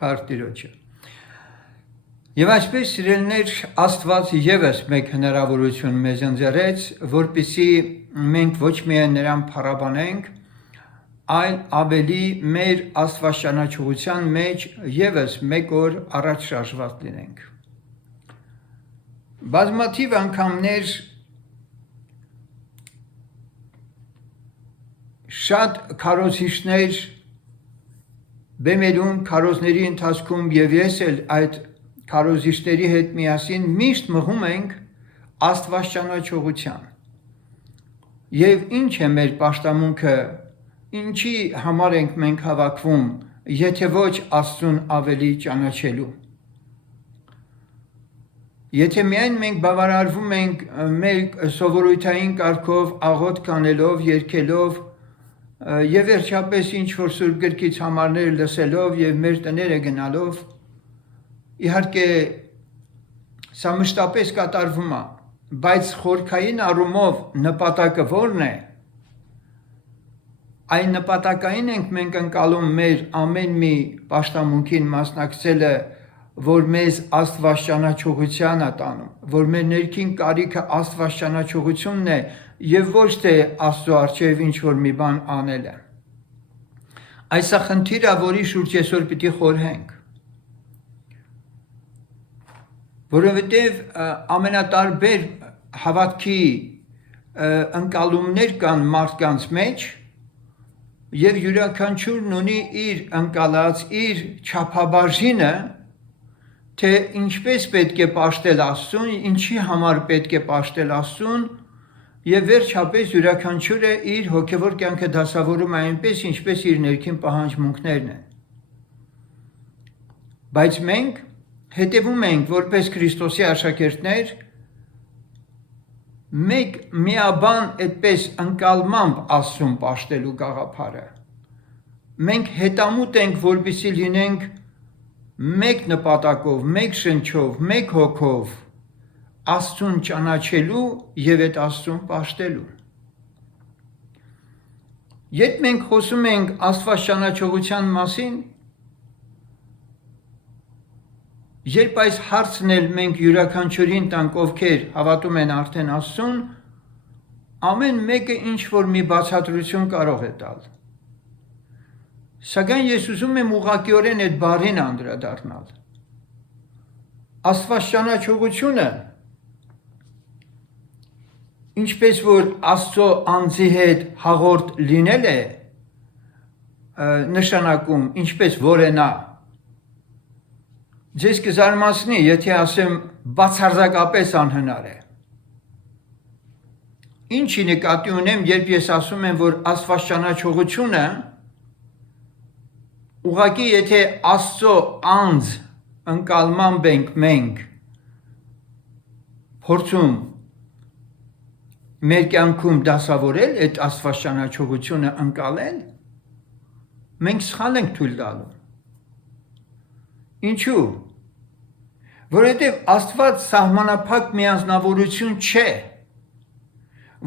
Փառք Տիրոջը։ Եվ այսպես սիրելիներ, Աստված ևս մեկ հնարավորություն մեզ ընձեռեց, որպեսզի մենք ոչ միայն նրան փառաբանենք, այլ ավելի մեր աստվածաշնչության մեջ ևս մեկ օր առաջ շարժված լինենք։ Բազմաթիվ անգամներ շատ քարոզիչներ բեմերուն քարոզների ընթացքում եւ ես էլ այդ քարոզիչների հետ միասին միշտ մղում ենք աստվածաշնչողության։ Եվ ինչ է մեր պաշտամունքը, ինչի համար ենք մենք հավաքվում, եթե ոչ Աստծուն ավելի ճանաչելու։ Եթե միայն մենք բավարարվում ենք մեր սովորութային կարգով, աղոթք անելով, երգելով եւ վերջապես ինչ որ Սուրբ Գրքից համարներ լսելով եւ մեր տները գնալով, իհարկե սա մշտապես կատարվում է, բայց խորքային առումով նպատակը ո՞րն է։ Այն նպատակային ենք մենք ընկալում մեր ամեն մի պաշտամունքին մասնակցելը, որ մեզ աստվածաշնչողության է տանում, որ մեր ներքին կարիքը աստվածաշնչողությունն է եւ ոչ թե Աստծո առջեւ ինչ որ մի բան անելը։ Այս է խնդիրը, որի շուրջ այսօր պիտի խորհենք։ Որովհետև ամենատարբեր հավատքի ընկալումներ կան մարդկանց մեջ եւ յուրաքանչյուրն ունի իր ընկալած, իր չափաբաժինը, թե ինչպես պետք է պաշտել Աստծուն, ինչի համար պետք է պաշտել Աստծուն, եւ վերջապես յուրաքանչյուրը իր հոգեվոր կյանքը դասավորում է այնպես, ինչպես իր ներքին պահանջմունքներն են։ Բայց մենք հետևում ենք որպես Քրիստոսի աշակերտներ մեկ միաբան այդպես ընկալմամբ Աստծուն պաշտելու գաղափարը։ Մենք հետամուտ ենք, որպեսզի լինենք մեկ նպատակով, մեկ շնչով, մեկ հոգով Աստծուն ճանաչելու եւ այդ Աստծուն պաշտելու։ Երբ մենք խոսում ենք աստվածաշնչողության մասին, երբ այս հարցն էլ մենք յուրաքանչյուրին տանք, ովքեր հավատում են արդեն Աստծուն, ամեն մեկը ինչ որ մի բացատրություն կարող է տալ։ Սակայն ես ուզում եմ ուղղակիորեն այդ բառին անդրադառնալ։ Աստվածաշնչողությունը, ինչպես որ Աստծո անձի հետ հաղորդ լինել է նշանակում, ինչպես որ է նա, ձեզ կզարմացնի, եթե ասեմ բացարձակապես անհնար է։ Ինչի նկատի ունեմ, երբ ես ասում եմ, որ աստվածաշնչողությունը ուղղակի եթե Աստծո անձ ընկալմամբ ենք մենք փորձում մեր կյանքում դասավորել այդ աստվածաշնչողությունը ընկալել, մենք սխալ ենք թույլ տալու։ Ինչու՞։ Որովհետև Աստված սահմանափակ միանձնավորություն չէ,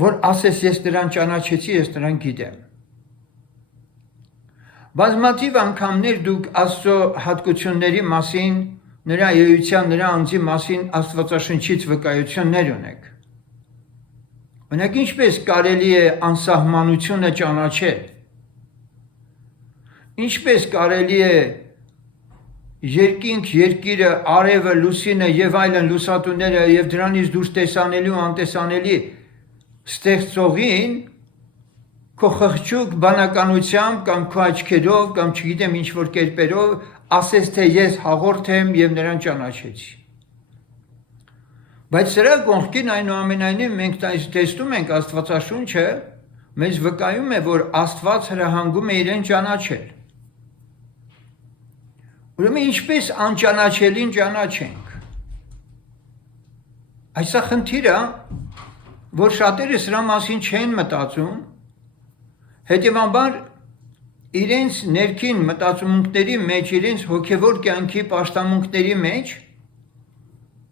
որ ասես ես նրան ճանաչեցի, ես նրան գիտեմ։ Բազմաթիվ անգամներ դուք Աստծո հատկությունների մասին, նրա էության, նրա անձի մասին Աստվածաշնչից վկայություններ ունեք։ Օրինակ, ինչպես կարելի է անսահմանությունը ճանաչել։ Ինչպես կարելի է երկինք, երկիրը, արևը, լուսինը եւ այլն լուսատուները եւ դրանից դուրս տեսանելի ու անտեսանելի ստեղծողին քո խղճուկ բանականությամբ կամ քո աչքերով կամ չգիտեմ ինչ որ կերպերով ասես թե ես հաղորդ եմ եւ նրան ճանաչեցի։ Բայց սրա կողքին այնուամենայնիվ մենք տեսնում ենք Աստվածաշունչը մեզ վկայում է, որ Աստված հրահանգում է իրեն ճանաչել։ Ուրեմն ինչպես անճանաչելին ճանաչենք։ Այս է խնդիրը, որ շատերը սրա մասին չեն մտածում, հետևաբար իրենց ներքին մտածումունքների մեջ, իրենց հոգևոր կյանքի պաշտամունքների մեջ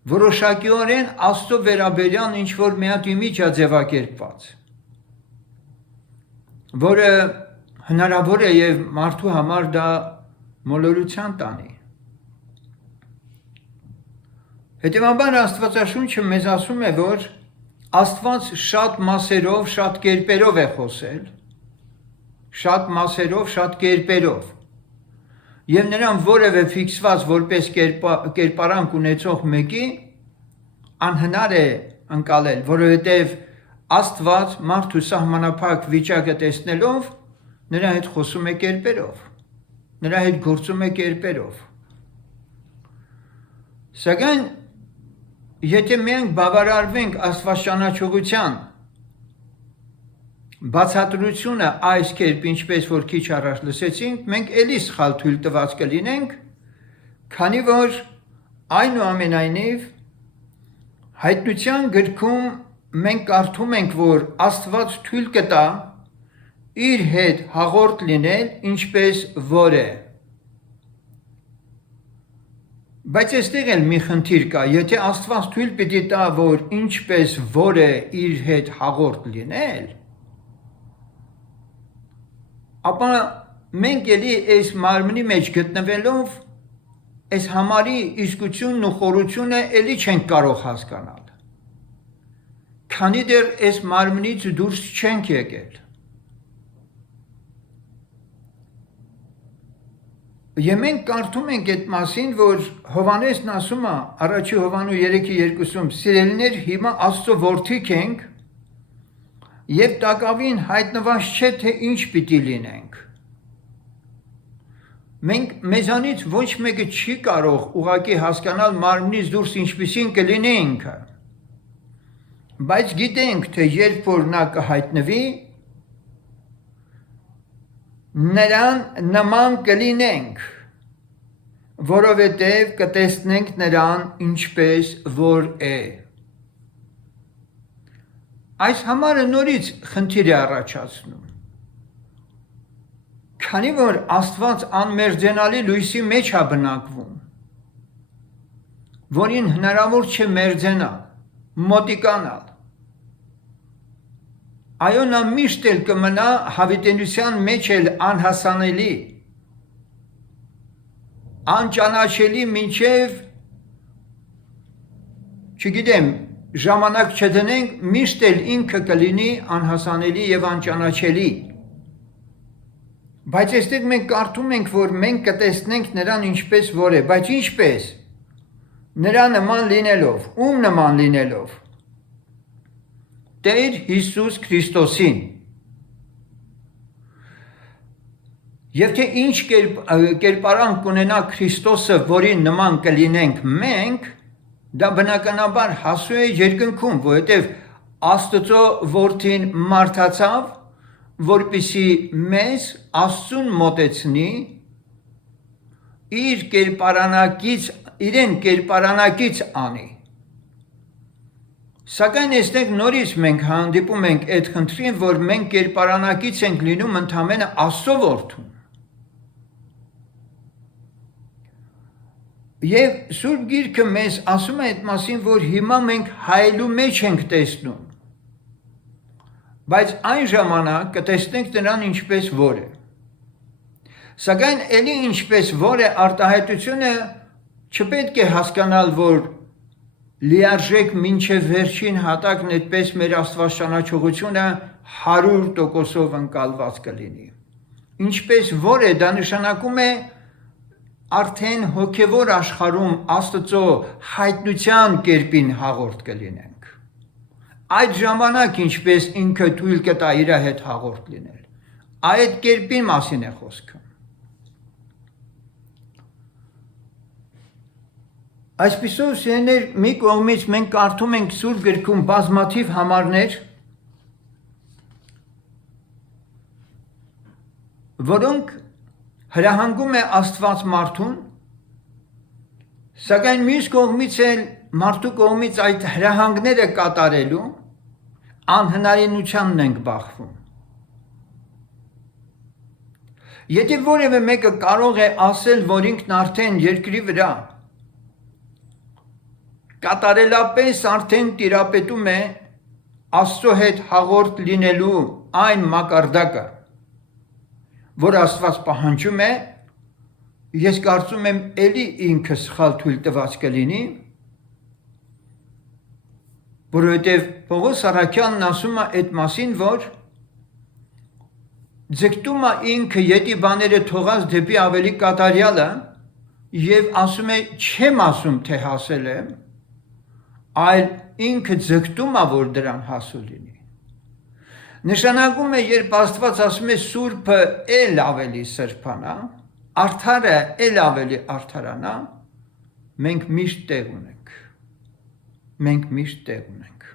որոշակիորեն Աստծո վերաբերյալ ինչ որ մի հատ իմիջ է ձևակերպված, որը հնարավոր է եւ մարդու համար դա մոլորության տանի։ Հետևաբար Աստվածաշունչը մեզ ասում է, որ Աստված շատ մասերով, շատ կերպերով է խոսել, շատ մասերով, շատ կերպերով։ Եվ նրան որևէ ֆիքսված որպես կերպարանք ունեցող մեկի անհնար է ընկալել, որովհետև Աստված մարդու սահմանափակ վիճակը տեսնելով նրա հետ խոսում է կերպերով, նրա հետ գործում է կերպերով։ Սակայն եթե մենք բավարարվենք Աստվածճանաչողության բացատրությունը այս կերպ, ինչպես որ քիչ առաջ լսեցինք, մենք ելի սխալ թույլ տված կլինենք, քանի որ այնուամենայնիվ հայտնության գրքում մենք կարդում ենք, որ Աստված թույլ կտա իր հետ հաղորդ լինել, ինչպես որ է։ Բայց այստեղ էլ մի խնդիր կա, եթե Աստված թույլ պիտի տա, որ ինչպես որ է իր հետ հաղորդ լինել, ապա մենք ելի այս մարմնի մեջ գտնվելով այս համարի իսկությունն ու խորությունը ելի չենք կարող հասկանալ, քանի դեռ այս մարմնից դուրս չենք եկել։ Եվ մենք կարդում ենք այդ մասին, որ Հովհաննեսն ասում է առաջի Հովհաննու 3:2-ում, սիրելիներ, հիմա Աստծո որդիք ենք, եւ տակավին հայտնված չէ, թե ինչ պիտի լինենք։ Մեզանից ոչ մեկը չի կարող ուղղակի հասկանալ մարմնից դուրս ինչպիսին կլինի ինքը։ Բայց գիտենք, թե երբ որ նա կհայտնվի, նրան նման կլինենք, որովհետև կտեսնենք նրան ինչպես որ է։ Այս համարը նորից խնդիր է առաջացնում, քանի որ Աստված անմերձենալի լույսի մեջ է բնակվում, որին հնարավոր չէ մերձենալ, մոտիկանալ։ Այո, նա միշտ էլ կմնա հավիտենության մեջ էլ անհասանելի, անճանաչելի մինչև, չգիտեմ, ժամանակ չդնենք, միշտ էլ ինքը կլինի անհասանելի եւ անճանաչելի։ Բայց այստեղ մենք կարդում ենք, որ մենք կտեսնենք նրան ինչպես որ է, բայց ինչպես։ Նրա նման լինելով, ում նման լինելով։ Տեր Հիսուս Քրիստոսին։ Եվ թե ինչ կերպարանք կունենա Քրիստոսը, որին նման կլինենք մենք, դա բնականաբար հասու է երկնքում, որովհետև Աստծո որդին մարդացավ, որպեսզի մեզ Աստծուն մոտեցնի, իրեն կերպարանակից անի։ Սակայն այստեղ նորից մենք հանդիպում ենք այդ խնդրին, որ մենք կերպարանակից ենք լինում ընդամենը Աստծո որդուն։ Եվ Սուրբ Գիրքը մեզ ասում է այդ մասին, որ հիմա մենք հայելու մեջ ենք տեսնում, բայց այն ժամանակ կտեսնենք նրան ինչպես որ է։ Սակայն ելի ինչպես որ է արտահայտությունը չպետք է հասկանալ, որ լիարժեք մինչև վերջին հատակն այդպես մեր Աստվածճանաչողությունը 100% ընկալված կլինի։ Ինչպես որ է, դա նշանակում է արդեն հոգևոր աշխարհում Աստծո հայտնության կերպին հաղորդ կլինենք։ Այդ ժամանակ ինչպես ինքը թույլ կտա իր հետ հաղորդ լինել։ Այդ կերպի մասին է խոսքը։ Այսպիսով սիրելիներ, մի կողմից մենք կարդում ենք Սուրբ Գրքում բազմաթիվ համարներ, որոնք հրահանգում է Աստված մարդուն, սակայն մյուս կողմից էլ մարդու կողմից այդ հրահանգները կատարելու անհնարինությանն ենք բախվում։ Եթե որևէ մեկը կարող է ասել, որ ինքն արդեն երկրի վրա կատարելապես արդեն տիրապետում է Աստծո հետ հաղորդ լինելու այն մակարդակը, որ Աստված պահանջում է, ես կարծում եմ էլի ինքը սխալ թույլ տված կլինի, որովհետև Պողոս առաքյալն ասում է այդ մասին, որ ձգտում է ինքը ետի բաները թողած դեպի ավելի կատարյալը և ասում է չեմ ասում, թե հասել եմ, այլ ինքը ձգտում է, որ դրան հասու լինի։ Նշանակում է, երբ Աստված ասում է սուրբը էլ ավելի սրբանա, արդարը էլ ավելի արդարանա, մենք միշտ տեղ ունենք։ Մենք միշտ տեղ ունենք։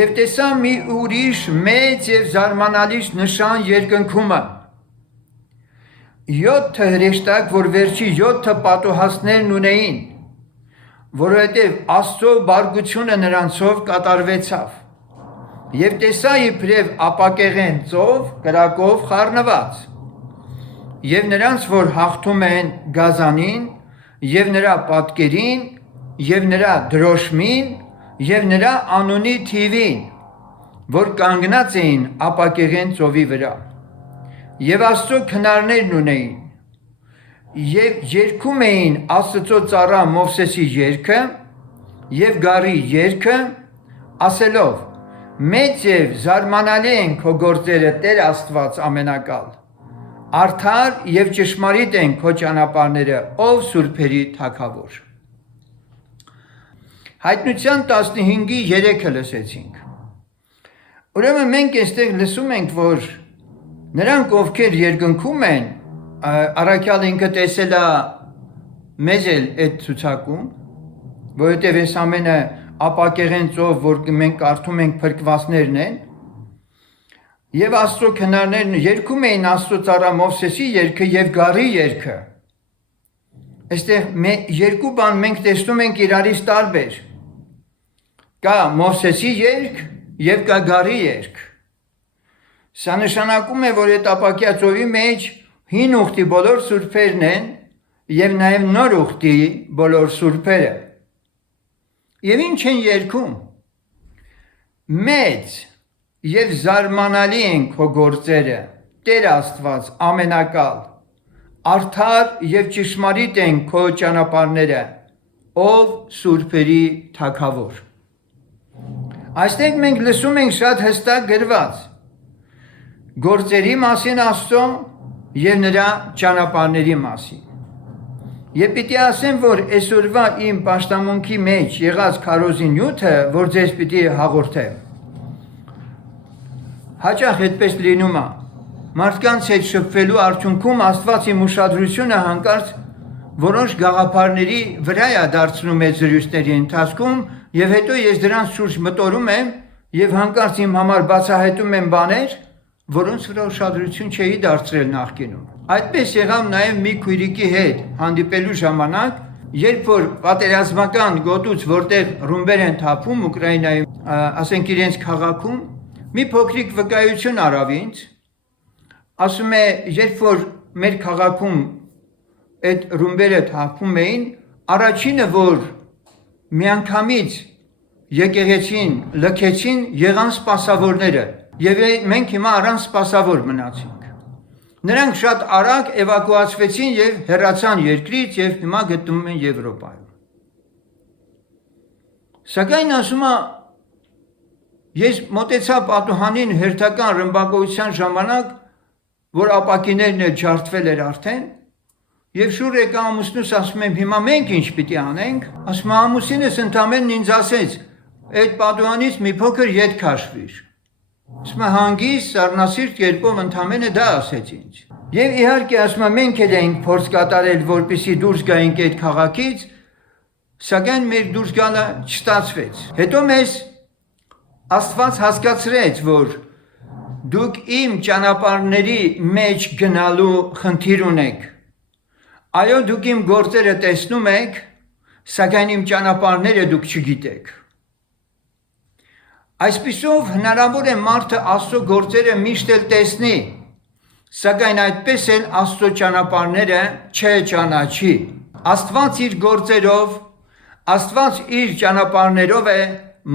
Եվ տեսա մի ուրիշ մեծ և զարմանալի նշան երկնքումը։ 7 հրեշտակ, որ վերջի 7 պատուհասներն ունեին, որովհետև Աստծո բարգությունը նրանցով կատարվեցավ։ Եվ տեսա իբրև ապակեղեն ծով կրակով խառնված, և նրանց, որ հաղթում են գազանին, և նրա պատկերին, և նրա դրոշմին, և նրա անունի թիվին, որ կանգնած էին ապակեղեն ծովի վրա։ Եվ Աստծո քնարներն ունեին, և երգում էին Աստծո ծառա Մովսեսի երգը և գարի երգը, ասելով. մեծ և զարմանալի են քո գործերը, Տեր Աստված ամենակալ, արդար և ճշմարիտ են քո ճանապարհները, ով սուրբերի Թագավոր։ Հայտնության 15-ի 3-ը լսեցինք։ Ուրեմն մենք այստեղ լսում ենք, որ նրանք, ովքեր երկնքում են, առաքյալը ինքը տեսել է մեզ էլ այդ ցուցակում, որովհետև այս ամենը ապակեղեն ծով, որ մենք կարդում ենք փրկվածներն են, և Աստծո քնարներն երգում էին Աստծո ծառա Մովսեսի երգը և գարի երգը։ Այստեղ երկու բան մենք տեսնում ենք իրարից տարբեր։ Կա Մովսեսի երգ և կա գարի երգ։ Սա նշանակում է, որ այդ ապակյա ծովի մեջ հին ուխտի բոլոր սուրբերն են և նաև նոր ուխտի բոլոր սուրբերը։ Եվ ինչ են երգում. մեծ և զարմանալի են քո գործերը, Տեր Աստված ամենակալ, արդար և ճշմարիտ են քո ճանապարհները, ով սուրբերի Թագավոր։ Այստեղ մենք լսում ենք շատ հստակ գրված գործերի մասին Աստծո և նրա ճանապարհների մասին։ Եվ պիտի ասեմ, որ այսօրվա իմ պաշտամունքի մեջ եղած քարոզի նյութը, որ ձեզ պիտի հաղորդեմ, հաճախ այդպես լինում է, մարդկանց հետ շփվելու արդյունքում Աստված իմ ուշադրությունը հանկարծ որոշ գաղափարների վրա է դարձնում այդ զրույցների ընթացքում, և հետո ես դրանց շուրջ մտորում եմ և հանկարծ իմ համար բացահայտում եմ բաներ, որոնց վրա ուշադրություն չէի դարձրել նախկինում։ Այդպես եղավ նաև մի քույրիկի հետ հանդիպելու ժամանակ, երբ որ պատերազմական գոտուց, որտեղ ռումբեր են թափում Ուկրաինայում, ասենք իրենց քաղաքում, մի փոքրիկ վկայություն արավ ինձ, ասում է, երբ որ մեր քաղաքում այդ ռումբերը թափում էին, առաջինը, որ միանգամից եկեղեցին լքեցին, եղան սպասավորները, և մենք հիմա առանց սպասավոր մնացինք։ Նրանք շատ արագ էվակուացվեցին և հեռացան երկրից և հիմա գտնվում են Եվրոպայում։ Սակայն ասում է, ես մոտեցա պատուհանին հերթական ռմբակոծության ժամանակ, որ ապակիներն էլ ջարդվել էր արդեն, և շուռ եկա ամուսնուս, ասում եմ, հիմա մենք ինչ պիտի անենք, ասում է, ամուսինս ընդամենն ինձ ասեց, այդ պատուհանից մի փոքր ետ քաշվիր։ Ասում է, հանգիստ, սառնասիրտ կերպով ընդամենը դա ասեց ինձ։ Եվ իհարկե, ասում է, մենք էլ էինք փորձ կատարել, որպեսզի դուրս գայինք այդ քաղաքից, սակայն մեր դուրս գալը չստացվեց։ Հետո մեզ Աստված հասկացրեց, որ դուք իմ ճանապարհների մեջ գնալու խնդիր ունեք։ Այո, դուք իմ գործերը տեսնում եք, սակայն իմ ճանապարհները դուք չգիտեք։ Այսպիսով հնարավոր է մարդը Աստծո գործերը միշտ էլ տեսնի, սակայն այդպես էլ Աստծո ճանապարհները չճանաչի։ Աստված իր գործերով, Աստված իր ճանապարհներով է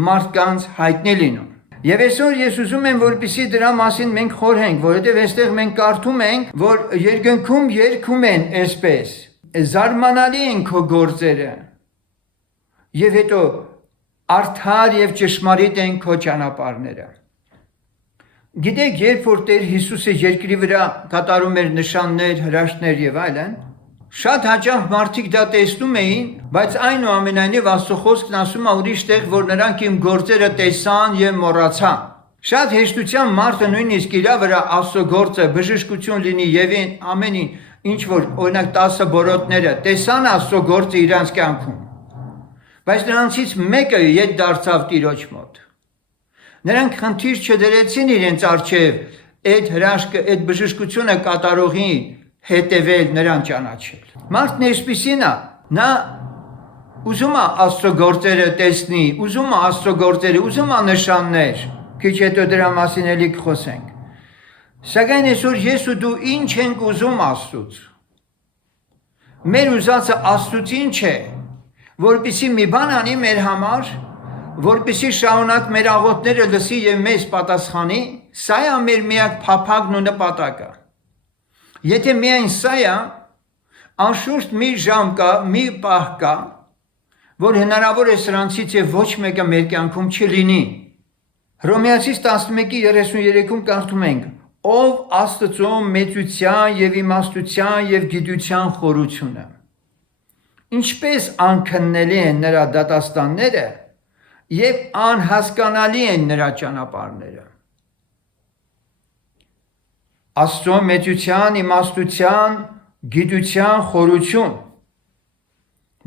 մարդկանց հայտնի լինում։ Եվ այսօր ես ուզում եմ, որպեսզի դրա մասին մենք խորհենք, որովհետև այստեղ մենք կարդում ենք, որ երկնքում երգում են այսպես. զարմանալի են քո գործերը, եւ հետո արդար եւ ճշմարիտ են քո ճանապարհները։ Գիտեք, երբ որ Տեր Հիսուսը երկրի վրա կատարում էր նշաններ, հրաշքներ եւ այլն, շատ հաճախ մարդիկ դա տեսնում էին, բայց այնուամենայնիվ Աստծո խոսքն ասում է ուրիշ տեղ, որ նրանք իմ գործերը տեսան եւ մոռացան։ Շատ հեշտությամբ մարդը նույնիսկ իր վրա Աստծո գործը բժշկություն լինի եւ ամեն ինչ որ օրինակ 10 բորոտները տեսան Աստծո գործը իրանց կյանքում։ Բայց նրանցից մեկը ետ դարձավ Տիրոջ մոտ։ Նրանք խնդիր չդրեցին իրենց առջև այդ հրաշքը, այդ բժշկությունը կատարողին հետևել, նրան ճանաչել։ Մարդն այսպիսին է, նա ուզում է Աստծո գործերը տեսնի, ուզում է Աստծո գործերը, ուզում է նշաններ, քիչ հետո դրա մասին էլի կխոսենք։ Սակայն այսօր ես ու դու ինչ ենք ուզում Աստծուց։ Մեր ուզածը Աստծուց ինչ է, որպեսզի մի բան անի մեր համար, որպեսզի շարունակ մեր աղոթները լսի եւ մեզ պատասխանի, սա է մեր միակ փափագն ու նպատակը։ Եթե միայն սա է, անշուշտ մի ժամ կա, մի պահ կա, որ հնարավոր է սրանցից եւ ոչ մեկը մեր կյանքում չլինի։ Հռոմեացիս 11:33-ում կարդում ենք. ով Աստծո մեծության եւ իմաստության եւ գիտության խորությունը։ Ինչպես անքննելի են նրա դատաստանները եւ անհասկանալի են նրա ճանապարհները։ Աստծո մեծության, իմաստության, գիտության խորություն,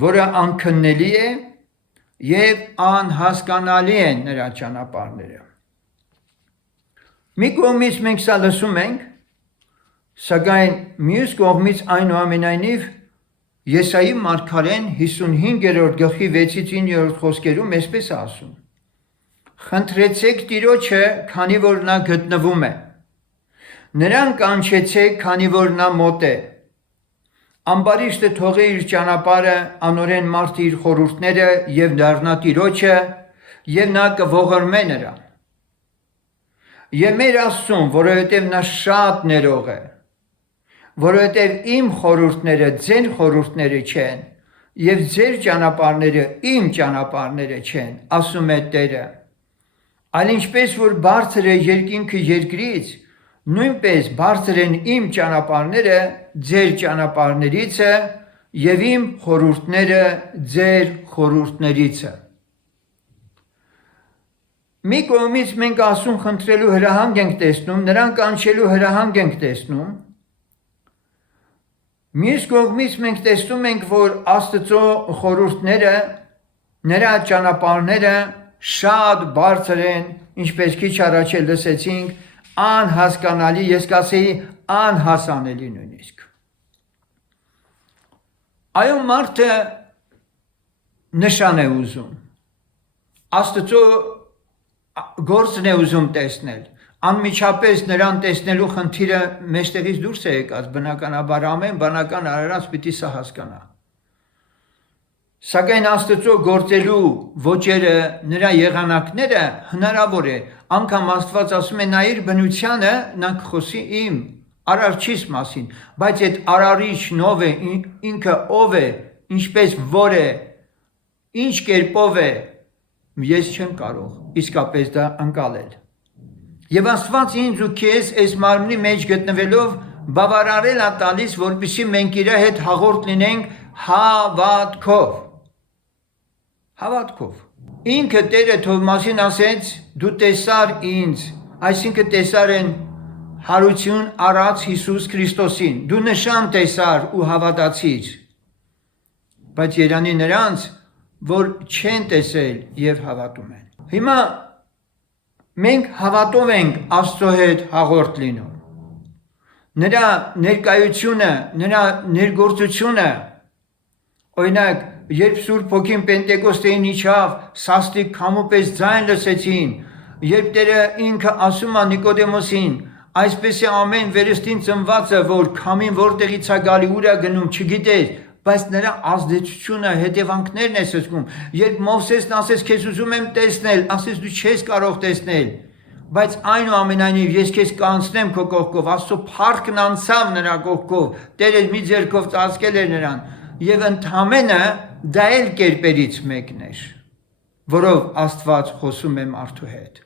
որը անքննելի է եւ անհասկանալի են նրա ճանապարհները։ Մի կողմից մենք սա լսում ենք, սակայն մյուս կողմից այնուամենայնիվ Եսայի մարգարեն 55-րդ գլխի 6-9 խոսքերում այսպես ասում. խնդրեցեք Տիրոջը, քանի որ նա գտնվում է, նրան կանչեցեք, քանի որ նա մոտ է, ամբարիշտը թողե իր ճանապարհը, անօրեն մարդը իր խորհուրդները եւ դառնա Տիրոջը, եւ նա կողորմե նրան։ Եվ մեր Աստծուն, որովհետև նա շատ ներող է, որովհետև իմ խորհուրդները ձեր խորհուրդները չեն, եւ ձեր ճանապարհները իմ ճանապարհները չեն, ասում է Տերը։ Այլ ինչպես որ բարձր է երկինքը երկրից, նույնպես բարձր են իմ ճանապարհները ձեր ճանապարհներիցը եւ իմ խորհուրդները ձեր խորհուրդներիցը։ Մի կողմից մենք ասում խնդրելու հրահանգ ենք տեսնում, նրան կանչելու հրահանգ ենք տեսնում։ Մյուս կողմից մենք տեսնում ենք, որ Աստծո խորհուրդները, նրա ճանապարհները շատ բարձր են, ինչպես քիչ առաջ լսեցինք, անհասկանալի, ես կասեի անհասանելի նույնիսկ։ Այո, մարդը նշան է ուզում։ Աստծո գործն է ուզում տեսնել, անմիջապես նրան տեսնելու խնդիրը մեջտեղից դուրս է եկած, բնականաբար ամեն բանական արարած պիտի սա հասկանա։ Սակայն Աստծո գործելու ոճերը, նրա եղանակները հնարավոր է, անգամ Աստված ասում է նա իր բնությանը, նա կխոսի իմ արարչիս մասին, բայց այդ արարիչն ով է, ինքը ով է, ինչպես որ է, ինչ կերպով է, ես չեմ կարող իսկապես դա ընկալել։ Եվ Աստված ինձ ու քեզ այս մարմնի մեջ գտնվելով բավարարել է տալիս, որպեսզի մենք իր հետ հաղորդ լինենք հավատքով։ Հավատքով։ Ինքը Տերը Թովմասին ասեց. դու տեսար ինձ, այսինքն տեսար են հարություն առած Հիսուս Քրիստոսին, դու նշան տեսար ու հավատացիր։ Բայց երանի նրանց, որ չեն տեսել եւ հավատում են։ Հիմա մենք հավատով ենք Աստծո հետ հաղորդ լինում։ Նրա ներկայությունը, նրա ներգործությունը, օրինակ, երբ Սուրբ Հոգին Պենտեկոստեին իջավ, սաստիկ քամու պես ձայն լսեցին, երբ Տերը ինքը ասում է Նիկոդեմոսին, այսպես է ամեն վերստին ծնվածը, որ քամին որտեղից է գալի, ուր է գնում, չգիտեր, բայց նրա ազդեցությունը, հետևանքներն է զգում։ Երբ Մովսեսն ասեց, քեզ ուզում եմ տեսնել, ասեց դու չես կարող տեսնել, բայց այնուամենայնիվ ես քեզ կանցնեմ քո կողքով, Աստծո փառքն անցավ նրա կողքով, Տերը մի ձեռքով ծածկել էր նրան, եւ ընդամենը դա էլ կերպերից մեկն էր, որով Աստված խոսում է մարդու հետ։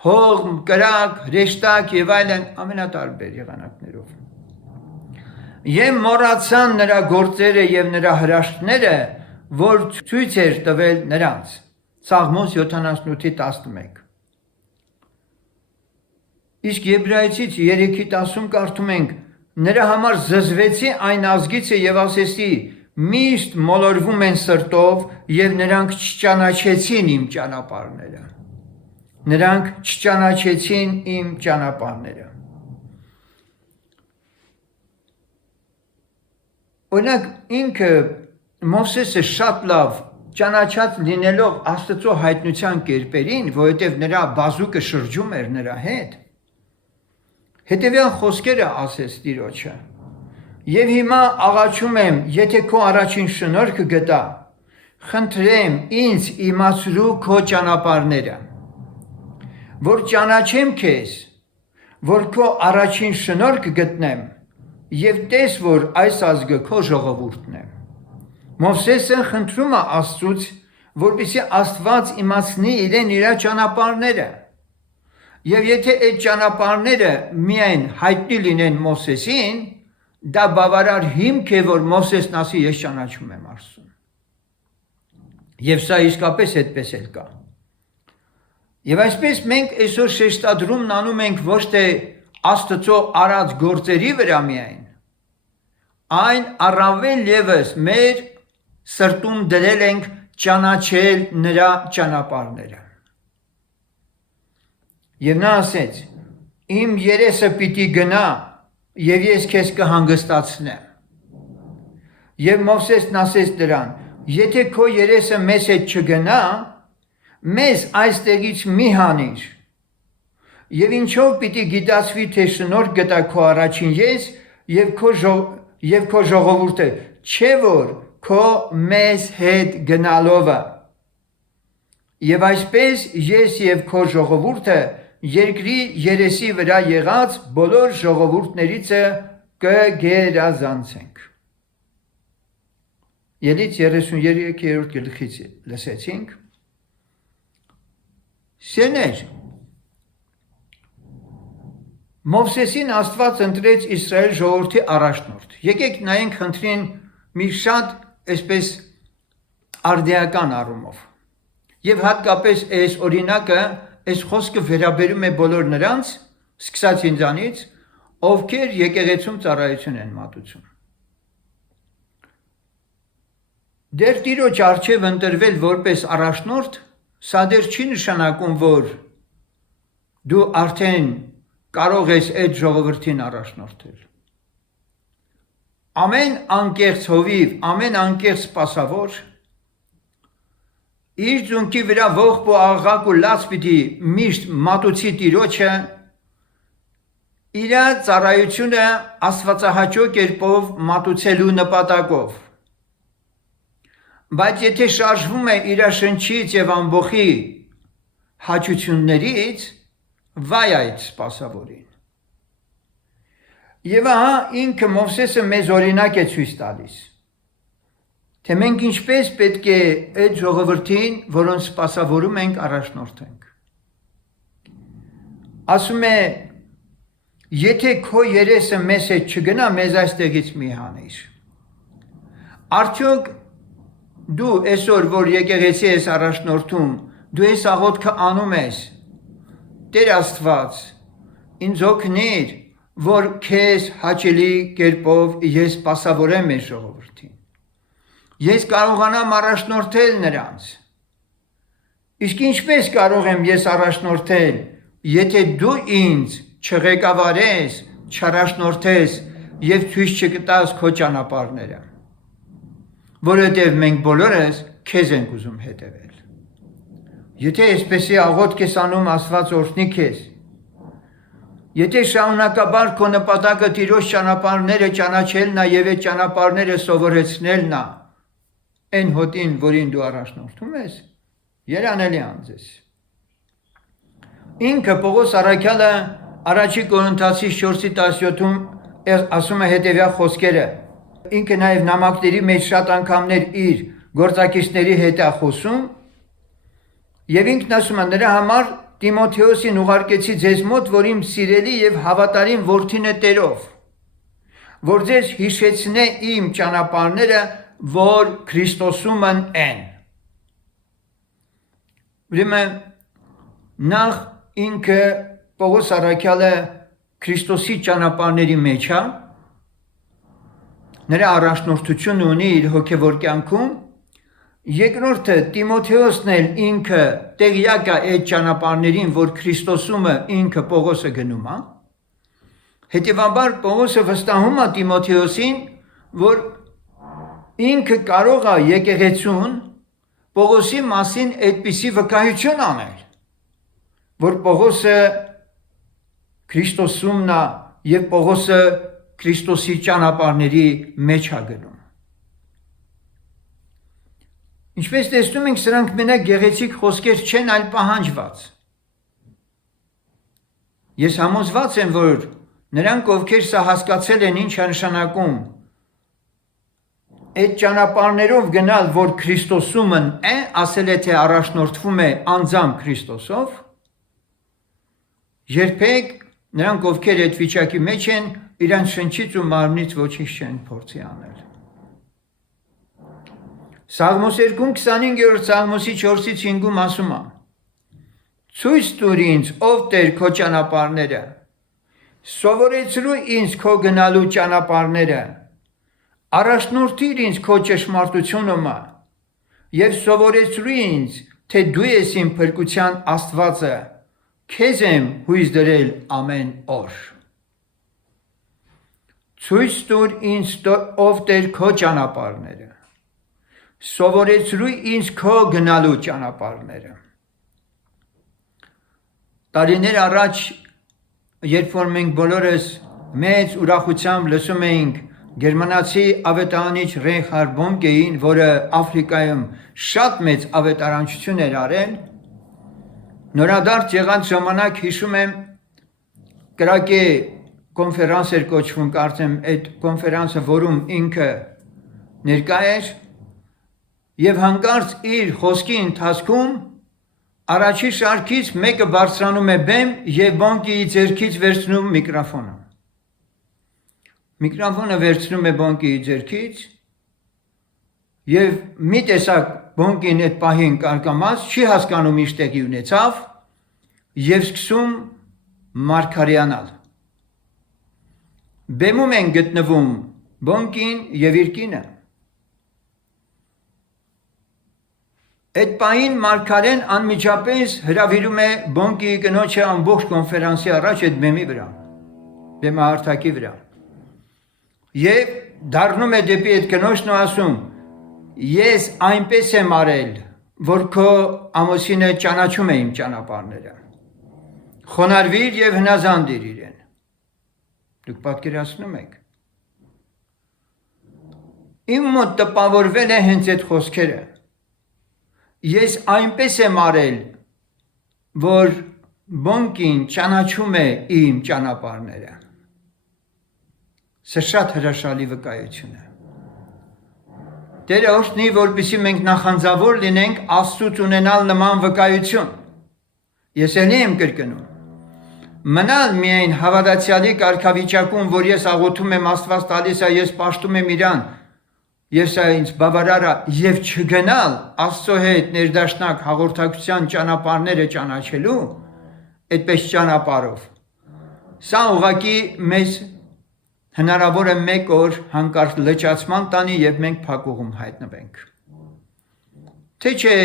Հող, կրակ, հրեշտակ եւ այլն ամենատարբեր եղանակներով։ Եվ մոռացան նրա գործերը եւ նրա հրաշքները, որ ցույց էր տվել նրանց։ Սաղմոս 78:11։ Իսկ Եբրայեցից 3:10 կարդում ենք. նրա համար զզվեցի այն ազգիցը եւ ասեցի. միշտ մոլորվում են սրտով եւ նրանք չճանաչեցին իմ ճանապարհները։ Նրանք չճանաչեցին իմ ճանապարհները։ Օրինակ ինքը Մովսեսը շատ լավ ճանաչած լինելով Աստծո հայտնության կերպերին, որովհետև նրա բազուկը շրջում էր նրա հետ, հետևյալ խոսքերը ասեց Տիրոջը. Եվ հիմա աղաչում եմ, եթե քո առաջին շնորհքը գտա, խնդրեմ ինձ իմացրու քո ճանապարհները, որ ճանաչեմ քեզ, որ քո առաջին շնորհքը գտնեմ, եւ տես, որ այս ազգը քո ժողովուրդն է։ Մովսեսը խնդրում է Աստծուց, որպեսզի Աստված իմացնի իրեն իր ճանապարհները։ Եվ եթե այդ ճանապարհները միայն հայտնի լինեն Մովսեսին, դա բավարար հիմք է, որ Մովսեսն ասի ես ճանաչում եմ Աստծուն։ Եվ սա իսկապես այդպես էլ կա։ Եվ այսպես մենք այսօր շեշտադրումն անում ենք ոչ թե Աստծո արած գործերի վրա միայն, այն առավել ևս մեր սրտում դրել ենք ճանաչել նրա ճանապարհները։ Եվ նա ասեց. իմ երեսը պիտի գնա եւ ես քեզ կհանգստացնեմ։ Եվ Մովսեսն ասեց դրան. եթե քո երեսը մեզ հետ չգնա, մեզ այստեղից մի հանիր։ Եվ ինչով պիտի գիտացվի, թե շնորհք գտա քո առաջին ես եւ քո ժողովուրդը, չէ որ քո մեզ հետ գնալովը։ Եվ այսպես ես եւ քո ժողովուրդը երկրի երեսի վրա եղած բոլոր ժողովուրդներիցը կգերազանցենք։ Ելից 33-րդ գլխից լսեցինք։ Սերներ, Մովսեսին Աստված ընտրեց Իսրայել ժողովրդի առաջնորդ։ Եկեք նայենք խնդրին մի շատ այսպես արդիական առումով։ Եվ հատկապես այս օրինակը, այս խոսքը վերաբերում է բոլոր նրանց, սկսած ինձանից, ովքեր եկեղեցում ծառայություն են մատուցում։ Դեր Տիրոջ առջև ընտրվել որպես առաջնորդ, սա դեռ չի նշանակում, որ դու արդեն կարող ես այդ ժողովրդին առաջնորդել։ Ամեն անկեղծ հովիվ, ամեն անկեղծ սպասավոր իր ձունքի վրա ողբ ու աղաղակ ու լաց պիտի միշտ մատուցի Տիրոջը իր ծառայությունը աստվածահաճո կերպով մատուցելու նպատակով։ Բայց եթե շարժվում է իր շնչից եւ ամբոխի հաճություններից, վայ այդ սպասավորին։ Եվ ահա ինքը Մովսեսը մեզ օրինակ է ցույց տալիս, թե մենք ինչպես պետք է այդ ժողովրդին, որոնց սպասավորում ենք, առաջնորդենք։ Ասում է, եթե քո երեսը մեզ հետ չգնա, մեզ այստեղից մի հանիր։ Արդյոք դու այսօր, որ եկեղեցի ես առաջնորդում, դու այս աղոթքը անում ես, Տեր Աստված, ինձ օգնիր, որ քեզ հաճելի կերպով ես սպասավորեմ այս ժողովրդին։ Ես կարողանամ առաջնորդել նրանց։ Իսկ ինչպես կարող եմ ես առաջնորդել, եթե դու ինձ չղեկավարես, չառաջնորդես եւ ցույց չտաս քո ճանապարհները, որովհետեւ մենք բոլորս քեզ ենք ուզում հետևել։ Եթե այսպեսի աղոթք ես անում, Աստված օրհնի քեզ։ Եթե շարունակաբար քո նպատակը Տիրոջ ճանապարհները ճանաչելն է եւ այդ ճանապարհները սովորեցնելն է, այն հոտին, որին դու առաջնորդում ես, երանելի անձես։ Ինքը Պողոս Առաքյալը առաջի Կորինթացիս 4:17-ում ասում է հետևյալ խոսքերը։ Ինքը նաև նամակների մեջ շատ անգամներ իր գործակիցների հետ է խոսում եւ ինքն ասում է նրա համար Տիմոթեոսին ուղարկեցի ձեզ մոտ, որ իմ սիրելի եւ հավատարիմ որդին է Տերով, որ ձեզ հիշեցնե իմ ճանապարհները, որ Քրիստոսում են։ Ուրեմն նախ ինքը Պողոս Առաքյալը Քրիստոսի ճանապարհների մեջ է, նրա առաջնորդությունը ունի իր հոգևոր կյանքում, երկրորդը Տիմոթեոսն էլ ինքը տեղյակ է այդ ճանապարհներին, որ Քրիստոսումը ինքը Պողոսը գնում է, հետևաբար Պողոսը վստահում է Տիմոթեոսին, որ ինքը կարող է եկեղեցուն Պողոսի մասին այդպիսի վկայություն անել, որ Պողոսը Քրիստոսումն է եւ Պողոսը Քրիստոսի ճանապարհների մեջ է գնում։ Ինչպես տեսնում ենք, սրանք մենակ գեղեցիկ խոսքեր չեն, այլ պահանջված։ Ես համոզված եմ, որ նրանք, ովքեր սա հասկացել են, ինչ է նշանակում այդ ճանապարհներով գնալ, որ Քրիստոսումն է, ասել է, թե առաջնորդվում է անձամբ Քրիստոսով, երբեք նրանք, ովքեր այդ վիճակի մեջ են, իրանց շնչից ու մարմնից ոչինչ չեն փորձի անել։ Սաղմոս 2:25 Սաղմոսի 4-5-ում ասում է. Ցույց տուր ինձ, ով Տեր, քո ճանապարհները, սովորեցրու ինձ քո գնալու ճանապարհները, առաջնորդիր ինձ քո ճշմարտությունը եւ սովորեցրու ինձ, թե դու ես իմ փրկության Աստվածը, քեզ եմ հույս դրել ամեն օր։ Ցույց տուր ինձ, ով Տեր, քո ճանապարհները, սովորեցրու ինձ քո գնալու ճանապարհները։ Տարիներ առաջ, երբ որ մենք բոլորս մեծ ուրախությամբ լսում էինք գերմանացի ավետարանիչ Ռեյնհարդ Բոնկեին, որը Աֆրիկայում շատ մեծ ավետարանչություն էր արել, նորադարձ եղած ժամանակ հիշում եմ կրակե կոնֆերանս էր կոչվում, կարծեմ այդ կոնֆերանսը, որում ինքը ներկա էր, եւ հանկարծ իր խոսքի ընթացքում առաջի շարքից մեկը բարձրանում է բեմ եւ Բոնկեի ձեռքից վերցնում միկրոֆոնը։ Միկրոֆոնը վերցնում է Բոնկեի ձեռքից եւ մի տեսակ Բոնկին այդ պահին կարկամած չի հասկանում ինչ տեղի ունեցավ եւ սկսում մարգարեանալ։ Բեմում են գտնվում Բոնկին եւ իր կինը։ Այդ պահին մարգարեն անմիջապես հրավիրում է Բոնկիի կնոջը ամբողջ կոնֆերանսի առաջ այդ բեմի վրա, բեմահարթակի վրա։ Եվ դառնում է դեպի այդ կնոջն ու ասում. ես այնպես եմ արել, որ քո ամուսինը ճանաչում է իմ ճանապարհները։ Խոնարհվիր եւ հնազանդիր իրեն։ Դուք պատկերացնում եք։ Իմ մոտ տպավորվել է հենց այդ խոսքերը։ Ես այնպես եմ արել, որ Բոնկին ճանաչում է իմ ճանապարհները։ Սա շատ հրաշալի վկայություն է։ Տերը օրհնի, որպեսզի մենք նախանձավոր լինենք Աստծուց ունենալ նման վկայություն։ Ես ելի եմ կրկնում։ Մնալ միայն հավատացյալի կարգավիճակում, որ ես աղոթում եմ Աստված տալիս է, ես պաշտում եմ իրան, ես ինձ բավարար է, եւ չգնալ Աստծո հետ ներդաշնակ հաղորդակցության ճանապարհները ճանաչելու, այդպես ճանապարհով։ Սա ուղղակի մեզ հնարավոր է մեկ օր հանկարծ լճացման տանի եւ մենք փակուղում հայտնվենք։ Թե չէ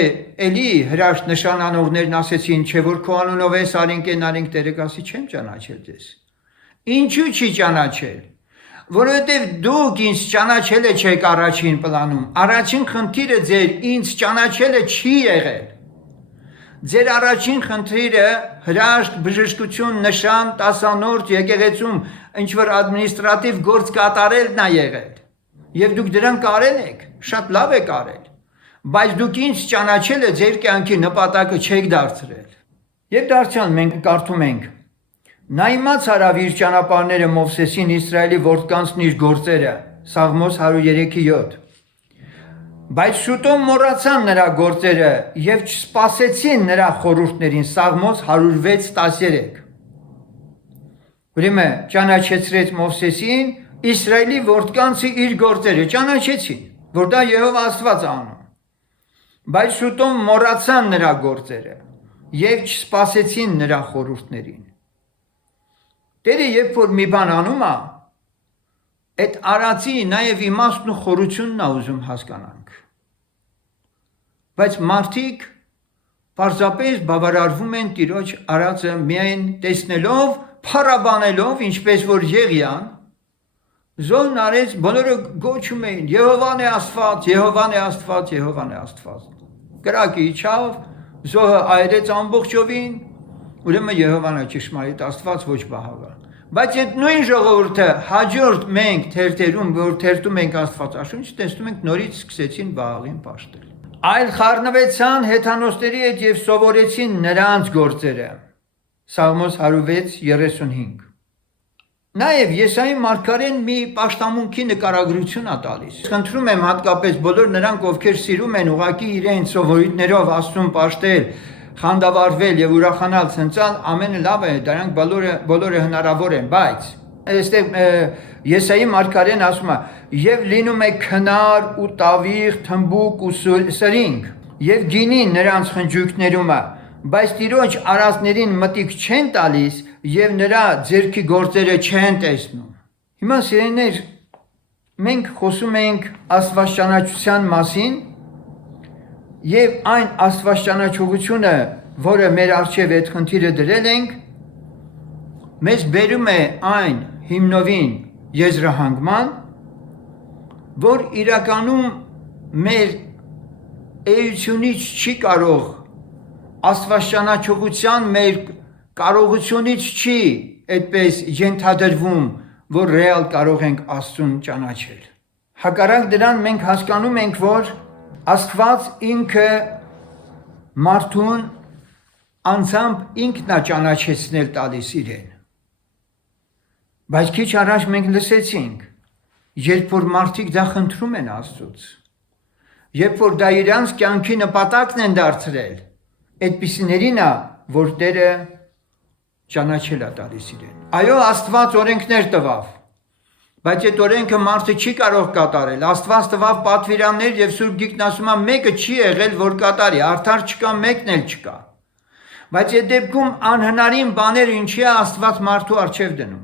էլի հրաշք նշանանողներն ասեցին, չէ որ քո անունով ես արինք Տերը կասի չեմ ճանաչել ձեզ։ Ինչու չի ճանաչել։ Որովհետև դուք ինձ ճանաչելը չեք առաջին պլանում։ Առաջին խնդիրը ձեր ինձ ճանաչելը չի եղել։ Ձեր առաջին խնդիրը հրաշք, բժշկություն, նշան, տասանորդ, եկեղեցում ինչ որ ադմինիստրատիվ գործ կատարելն է եղել։ Եվ դուք դրան կարել եք, շատ լավ եք արել։ Բայց դուք ինձ ճանաչելը ձեր կյանքի նպատակը չեք դարձրել։ Եվ դարձյալ մենք կարդում ենք. նա իմաց արավ իր ճանապարհները Մովսեսին Իսրայելի որդկանցն իր գործերը, Սաղմոս 103:7, բայց շուտով մոռացան նրա գործերը և չսպասեցին նրա խորհուրդներին, Սաղմոս 106:13, ուրեմն ճանաչեցրեց Մովսեսին Իսրայելի որդկանցը իր գործերը, ճանաչեցին, որ դա Եհովա Աստված է անում, բայց շուտով մոռացան նրա գործերը և չսպասեցին նրա խորհուրդներին։ Տերը երբ որ մի բան անում է, այդ արածի նաև իմաստն ու խորությունն է ուզում հասկանանք։ Բայց մարդիկ պարզապես բավարարվում են Տիրոջ արածը միայն տեսնելով, փառաբանելով, ինչպես որ Եղիան, զոհն արեց, բոլորը գոչում էին, Եհովան է Աստված, Եհովան է Աստված, Եհովան է Աստված։ Կրակը իջավ, զոհը այրեց ամբողջովին, ուրեմն Եհովան է ճշմարիտ Աստված, ոչ Բահավը։ Բայց այդ նույն ժողովուրդը հաջորդ մենք թերթերում, որ թերթում ենք Աստվածաշունչ, տեսնում ենք նորից սկսեցին Բաղալին պաշտել։ Այլ խառնվեցան հեթանոսների հետ և սովորեցին նրանց գործերը։ Սաղմոս 106:35։ Նաև Եսայի մարգարեն մի պաշտամունքի նկարագրություն է տալիս։ Խնդրում եմ հատկապես բոլոր նրանք, ովքեր սիրում են ուղղակի իրենց սովորույթներով Աստծուն պաշտել, խանդավառվել և ուրախանալ ցնծալ, ամենը լավ է, դրանք բոլորը հնարավոր են, բայց այստեղ Եսայի մարգարեն ասում է. «Եվ լինում է քնար ու տավիղ, թմբուկ ու սրինգ, և գինի նրանց խնջույքներում է, բայց Տիրոջ արածներին մտիկ չեն տալիս և նրա ձեռքի գործերը չեն տեսնում»։ Հիմա սիրելիներ, մենք խոսում ենք աստվածճանաչության մասին և այն աստվածճանաչողությունը, որը մեր առջև այդ խնդիրը դրել ենք, մեզ բերում է այն հիմնովին եզրահանգման, որ իրականում մեր էությունից չի կարող, աստվածճանաչողության մեր կարողությունից չի այդպես ենթադրվում, որ ռեալ կարող ենք Աստծուն ճանաչել։ Հակառակ դրան մենք հասկանում ենք, որ Աստված ինքը մարդուն անձամբ ինքն է ճանաչեցնել տալիս իրեն։ Բայց քիչ առաջ մենք լսեցինք, երբ որ մարդիկ դա խնդրում են Աստծուց, երբ որ դա իրանց կյանքի նպատակն են դարձրել, այդպիսիներին է, որ Տերը ճանաչել է տալիս իրեն։ Այո, Աստված օրենքներ տվավ, բայց այդ օրենքը մարդը չի կարող կատարել։ Աստված տվավ պատվիրաններ և Սուրբ Գիրքն ասում է, մեկը չի եղել, որ կատարի, արդար չկա, մեկն էլ չկա։ Բայց այդ դեպքում անհնարին բաները ինչի է Աստված մարդու առջև դնում։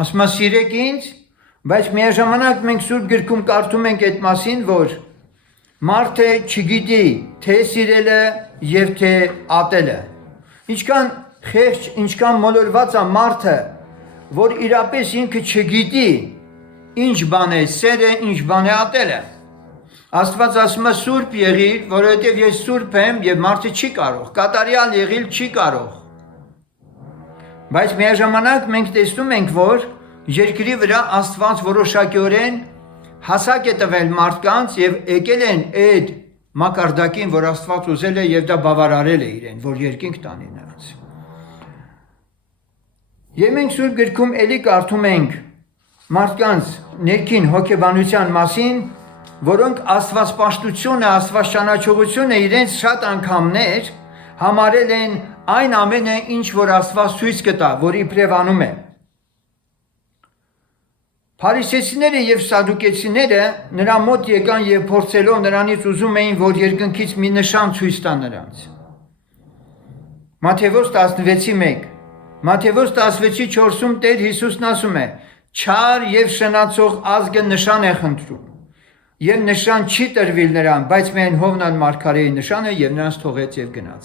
Ասում է սիրեք ինձ, բայց միաժամանակ մենք Սուրբ Գրքում կարդում ենք այդ մասին, որ մարդը չգիտի թե սիրելը և թե ատելը։ Ինչքան խեղճ, ինչքան մոլորված է մարդը, որ իրապես ինքը չգիտի ինչ բան է սերը, ինչ բան է ատելը։ Աստված ասում է սուրբ եղիր, որովհետև ես սուրբ եմ և մարդը չի կարող, կատարյալ եղիլ չի կարող։ Բայց միաժամանակ մենք տեսնում ենք, որ երկրի վրա Աստված որոշակիորեն հասակ է տվել մարդկանց և եկել են այդ մակարդակին, որ Աստված ուզել է և դա բավարարել է իրեն, որ երկինք տանի նրանց։ Եվ մենք Սուրբ Գրքում էլի կարդում ենք մարդկանց ներքին հոգեբանության մասին, որոնք աստվածպաշտությունը, աստվածճանաչողությունը իրենց շատ անգամներ համարել են այն ամենը, ինչ որ Աստված ցույց կտա, որ իբրև անում է։ Փարիսեցիները և սադուկեցիները նրա մոտ եկան և փորձելով նրանից ուզում էին, որ երկնքից մի նշան ցույց տա նրանց։ Մատթեոս 16:1, Մատթեոս 16:4-ում Տեր Հիսուսն ասում է. «Չար և շնացող ազգը նշան է խնդրում, և նշան չի տրվիլ նրան, բայց միայն Հովնան մարգարեի նշանը և նրանց թողեց և գնաց»։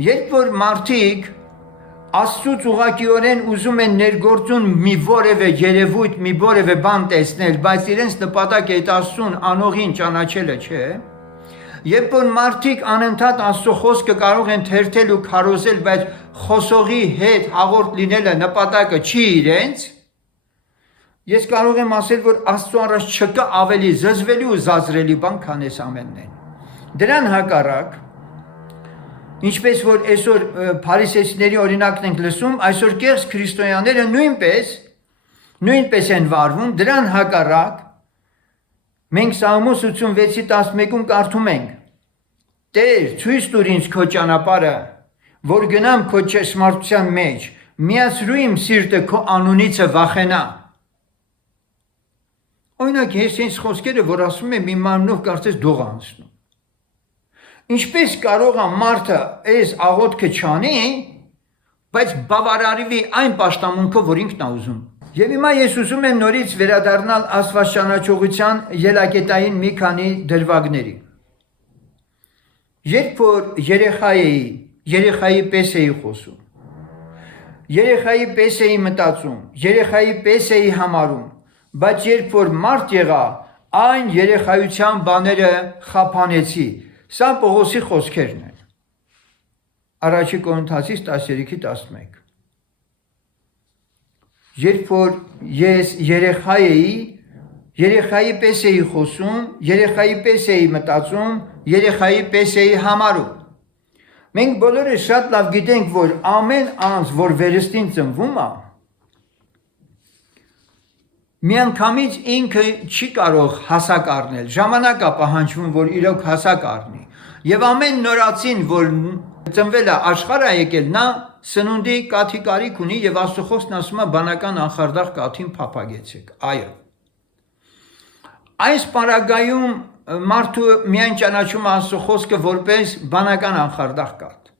Երբ որ մարդիկ Աստծուց ուղղակիորեն ուզում են ներգործուն մի որևէ երևույթ, մի որևէ բան տեսնել, բայց իրենց նպատակը այդ Աստծուն անողին ճանաչելը չէ, երբ որ մարդիկ անընդհատ Աստծո խոսքը կարող են թերթել ու քարոզել, բայց խոսողի հետ հաղորդ լինելը նպատակը չի իրենց, ես կարող եմ ասել, որ Աստծո առաջ չկա ավելի զզվելի ու զազրելի բան, քան այս ամենն է։ Դրան հակառակ, Ինչպես որ այսօր փարիսեցիների օրինակն ենք լսում, այսօր կեղծ քրիստոնյաները նույնպես են վարվում, դրան հակառակ մենք Սաղմոս 86:11-ում կարդում ենք. Տեր, ցույց տուր ինձ քո ճանապարհը, որ գնամ քո ճշմարտության մեջ, միացրու իմ սիրտը քո անունիցը վախենա։ Օրինակ, ես այս խոսքերը, որ ասում եմ, իմ մարմնով կարծես դող անցնում։ Ինչպես կարող է մարդը այս աղոթքը չանի, բայց բավարարվի այն պաշտամունքով, որ ինքն է ուզում։ Եվ հիմա ես ուզում եմ նորից վերադառնալ աստվածաճանաչողության ելակետային մի քանի դրվագների։ Երբ որ երեխայի պես էի խոսում, երեխայի պես էի մտածում, երեխայի պես էի համարում, բայց երբ որ մարդ եղա, այն երեխայության բաները խափանեցի։ Սա Պողոսի խոսքերն են։ Առաջի Կորինթացիս 13:11։ Երբ որ ես երեխա էի, երեխայի պես էի խոսում, երեխայի պես էի մտածում, երեխայի պես էի համարում։ Մենք բոլորը շատ լավ գիտենք, որ ամեն անձ, որ վերստին ծնվում է, միանգամից ինքը չի կարող հասակ առնել, ժամանակ է պահանջվում, որ իրոք հասակ առնի։ Եվ ամեն նորածին, որ ծնվել է աշխարհ է եկել, նա սնունդի կաթի կարիք ունի եւ Աստծո խոսքն ասում է բանական անխարդախ կաթին փափագեցեք։ Այո։ Այս պարագայում մարդու միայն ճանաչում է Աստծո խոսքը որպես բանական անխարդախ կաթ։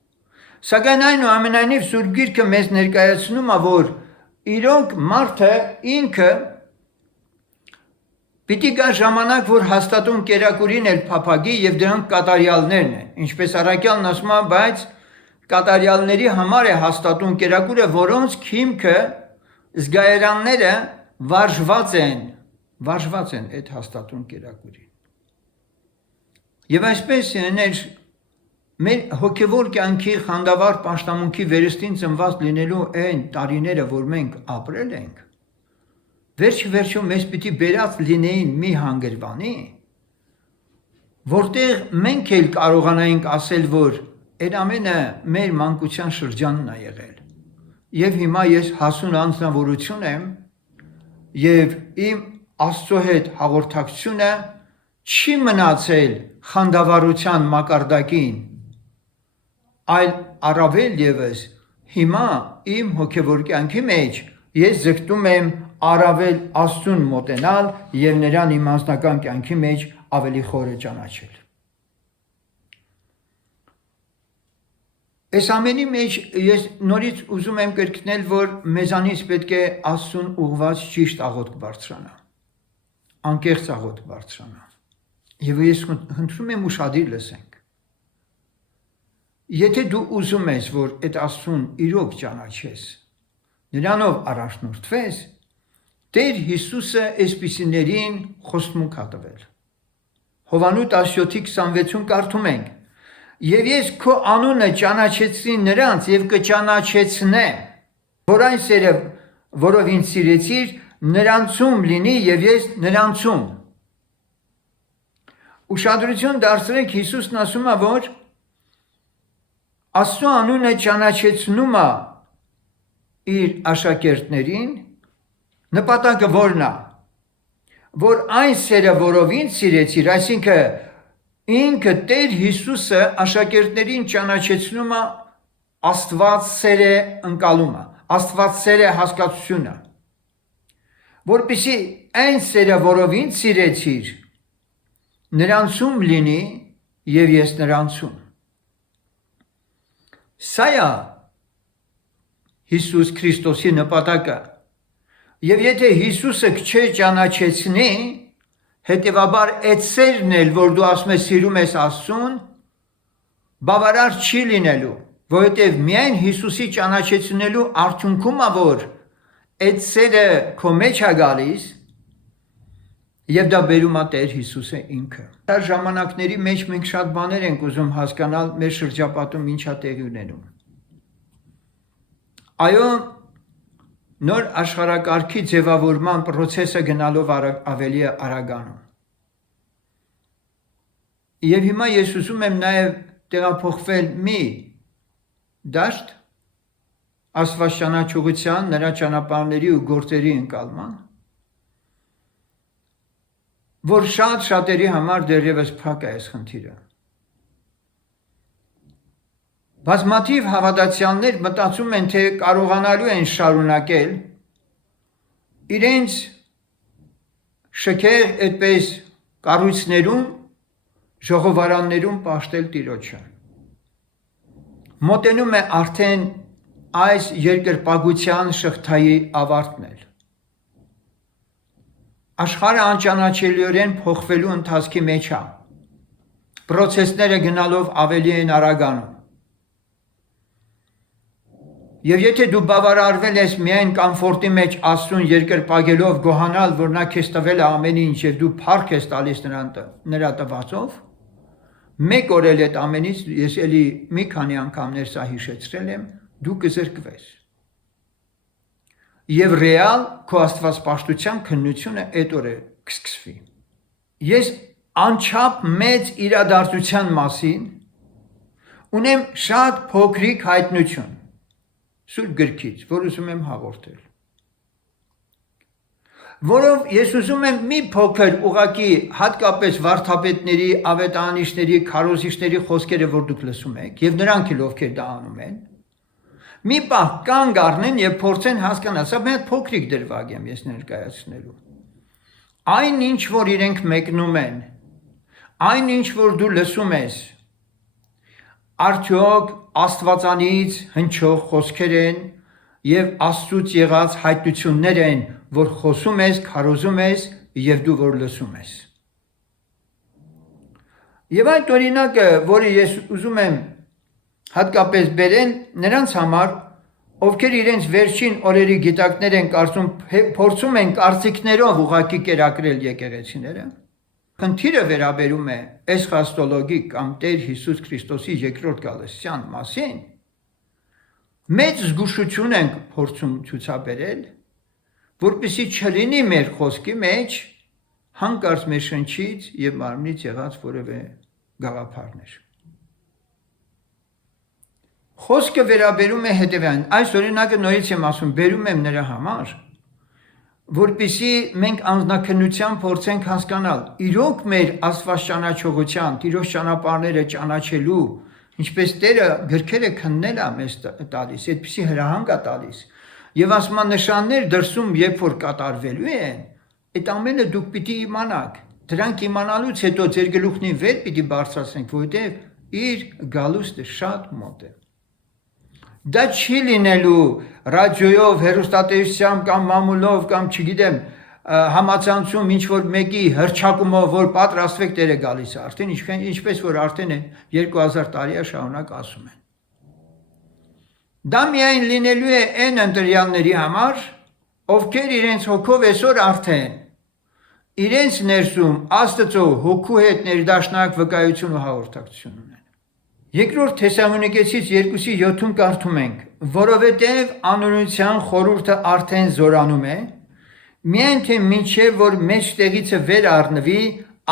Սակայն այնուամենայնիվ Սուրբ Գիրքը մեզ ներկայացնում է, որ իրոք մարդը ինքը պիտի գա ժամանակ, որ հաստատուն կերակուրին էլ փափագի եւ դրանք կատարյալներն են։ Ինչպես առաքյալն ասում է, բայց կատարյալների համար է հաստատուն կերակուրը, որոնց քիմքը զգայարանները վարժված են այդ հաստատուն կերակուրին։ Եվ այսպես մեր հոգևոր կյանքի խանդավառ պաշտամունքի վերստին ծնված լինելու այն տարիները, որ մենք ապրել ենք, վերջը մեզ պիտի բերած լինեին մի հանգրվանի, որտեղ մենք էլ կարողանայինք ասել, որ այդ ամենը մեր մանկության շրջանն է եղել։ Եվ հիմա ես հասուն անձնավորություն եմ եւ իմ Աստծո հետ հաղորդակցությունը չի մնացել խանդավառության մակարդակին, այլ առավել եւս հիմա իմ հոգևոր կյանքի մեջ ես ձգտում եմ առավել Աստծուն մոտենալ եւ նրան իմ անձնական կյանքի մեջ ավելի խորը ճանաչել։ Այս ամենի մեջ ես նորից ուզում եմ կրկնել, որ մեզանից պետք է Աստծուն ուղղված ճիշտ աղոթք բարձրանա, անկեղծ աղոթք բարձրանա։ Եվ ես խնդրում եմ ուշադիր լսենք։ Եթե դու ուզում ես, որ այդ Աստծուն իրոք ճանաչես, նրանով առաջնորդվես, Տեր Հիսուսը այսպիսիներին խոստմունք է տվել։ Հովանու 17:26-ում կարդում ենք. Եվ ես քո անունը ճանաչեցրի նրանց եւ կճանաչեցնեմ, որ այն սերը, որով ինձ սիրեցիր, նրանցում լինի եւ ես նրանցում։ Ուշադրություն դարձրեք, Հիսուսն ասում է, որ Աստծո անունը ճանաչեցնում է իր աշակերտներին, նպատակը որն է, որ այն սերը, որով ինձ սիրեցիր, այսինքն ինքը Տեր Հիսուսը աշակերտներին ճանաչեցնում է Աստված սերը ընկալումը, Աստված սերը հասկացությունը, որպեսզի այն սերը, որով ինձ սիրեցիր, նրանցում լինի եւ ես նրանցում։ Սա է Հիսուս Քրիստոսի նպատակը։ Եվ եթե Հիսուսը չճանաչեցնի, հետևաբար այդ սերն էլ, որ դու ասում ես սիրում ես Աստծուն, բավարար չի լինելու, որովհետև միայն Հիսուսի ճանաչեցնելու արդյունքում է, որ այդ սերը քո մեջ է գալիս, եւ դա բերում է Տեր Հիսուսը ինքը։ Այդ ժամանակների մեջ մենք շատ բաներ ենք ուզում հասկանալ մեր շրջապատում ինչ է տեղի ունենում։ Այո, նոր աշխարհակարգի ձևավորման process-ը գնալով ավելի արագանում։ Եվ հիմա ես ուզում եմ նաև տեղափոխվել մի դաշտ աստվածաշնչողության, նրա ճանապարհների ու գործերի ընկալման, որ շատերի համար դեռևս փակ է այս խնդիրը։ Բազմաթիվ հավատացյալներ մտածում են, թե կարողանալու են շարունակել իրենց շքեղ այդպես կառույցներում, ժողովարաններում պաշտել Տիրոջը։ Մոտենում է արդեն այս երկրպագության շղթայի ավարտն էլ։ Աշխարհը անճանաչելիորեն փոխվելու ընթացքի մեջ է։ Պրոցեսները գնալով ավելի են արագանում։ Եվ եթե դու բավարարվել ես միայն կոմֆորտի մեջ Աստծուն երկրպագելով գոհանալ, որ նա քեզ տվել է ամեն ինչ եւ դու փառք ես տալիս նրա տվածով, մեկ օր էլ այդ ամենից ես էլի մի քանի անգամներ սա հիշեցրել եմ, դու կզրկվես։ Եվ ռեալ քո աստվածպաշտության քննությունը այդ օրը կսկսվի։ Ես անչափ մեծ իրադարձության մասին ունեմ շատ փոքրիկ հայտնություն Սուրբ գրքից, որ ուզում եմ հաղորդել։ Որով ես ուզում եմ մի փոքր ուղակի հատկապես վարդապետների, ավետարանիչների, քարոզիչների խոսքերը, որ դուք լսում եք, եւ նրանք էլ ովքեր դա անում են, մի պահ կանգ առնեն եւ փորձեն հասկանալ, սա մի հատ փոքրիկ դրվագ եմ ես ներկայացնելու։ Այն ինչ որ իրենք մեկնում են, այն ինչ որ դու լսում ես, արդյոք Աստվածանից հնչող խոսքեր են եւ Աստծուց եղած հայտնություններ են, որ խոսում ես, քարոզում ես եւ դու որ լսում ես։ Եվ այդ օրինակը, որը ես ուզում եմ հատկապես բերեն նրանց համար, ովքեր իրենց վերջին օրերի գիտակներ են կարծում, փորձում են կարծիքներով ուղակի կերակրել եկեղեցիները։ Խնդիրը վերաբերում է էսխատոլոգիկ կամ Տեր Հիսուս Քրիստոսի երկրորդ գալստյան մասին, մեծ զգուշություն ենք փորձում ցուցաբերել, որպեսզի չլինի մեր խոսքի մեջ հանկարծ մեր շնչից եւ մարմնից եղած որևէ գաղափարներ։ Խոսքը վերաբերում է հետևյալին, այս օրինակը նորից եմ ասում, բերում եմ նրա համար, որպեսզի մենք անձնաքննության փորձենք հասկանալ, իրոք մեր աստվածաշնչողության, Տիրոջ ճանապարհները ճանաչելու, ինչպես Տերը գրքերը քննել է մեզ տալիս, այդպիսի հրահանգ է տալիս, եւ ասում նշաններ դրսում երբ որ կատարվելու են, այդ ամենը դուք պիտի իմանաք, դրանք իմանալուց հետո ձեր գլուխնին վեր պիտի բարձրացնենք, որովհետեւ իր գալուստը շատ մոտ է։ Դա չի լինելու ռադիոյով, հեռուստատեսությամբ կամ մամուլով կամ չգիտեմ համացանցում ինչ որ մեկի հրճակումով, որ պատրաստվեք Տերը գալիս է արդեն, ինչպես որ արդեն 2000 տարի է շարունակ ասում են։ Դա միայն լինելու է այն ընտրյալների համար, ովքեր իրենց հոգով այսօր արդեն իրենց ներսում Աստծո հոգու հետ ներդաշնակ վկայություն ու հաղորդակցություն ունեն։ Երկրորդ Թեսաղոնիկեցիս 2:7-ում կարդում ենք, որովհետև անօրինության խորհուրդը արդեն զորանում է, միայն թե մինչև որ մեջտեղիցը վեր առնվի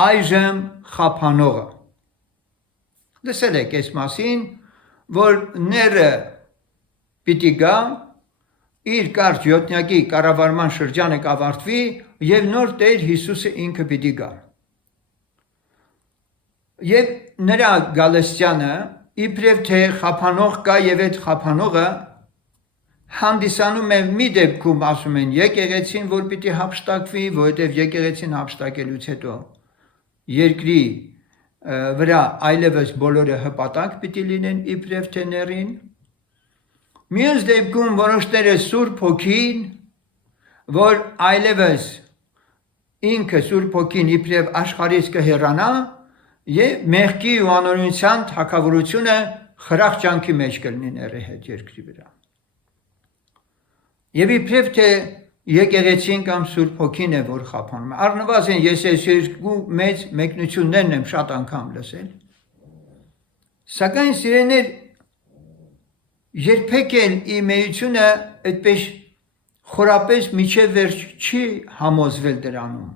այժմ խափանողը։ Լսել եք այս մասին, որ ները պիտի գա, իր կարճ յոթնյակի կառավարման շրջանը կավարտվի եւ նոր Տեր Հիսուսը ինքը պիտի գա։ Եվ նրա գալստյանը իբրև թե խափանող կա եւ այդ խափանողը հանդիսանում է մի դեպքում ասում են եկեղեցին, որ պիտի հափշտակվի, որովհետեւ եկեղեցին հափշտակելուց հետո երկրի վրա այլևս բոլորը հպատակ պիտի լինեն իբրև թե ներին։ Մյուս դեպքում որոշները Սուրբ Հոգին, որ այլևս ինքը Սուրբ Հոգին իբրև աշխարհից կհեռանա եւ մեղքի ու անօրինության թակավորությունը խրախճանքի մեջ կլինի ների հետ երկրի վրա։ Եվ իբրև թե եկեղեցին կամ Սուրբ Հոգին է որ խափանում է։ Առնվազն ես այս երկու մեծ մեկնություններն եմ շատ անգամ լսել։ Սակայն սիրելիներ, երբեք էլ իմ էությունը այդպես խորապես միջև վերջ չի համոզվել դրանում,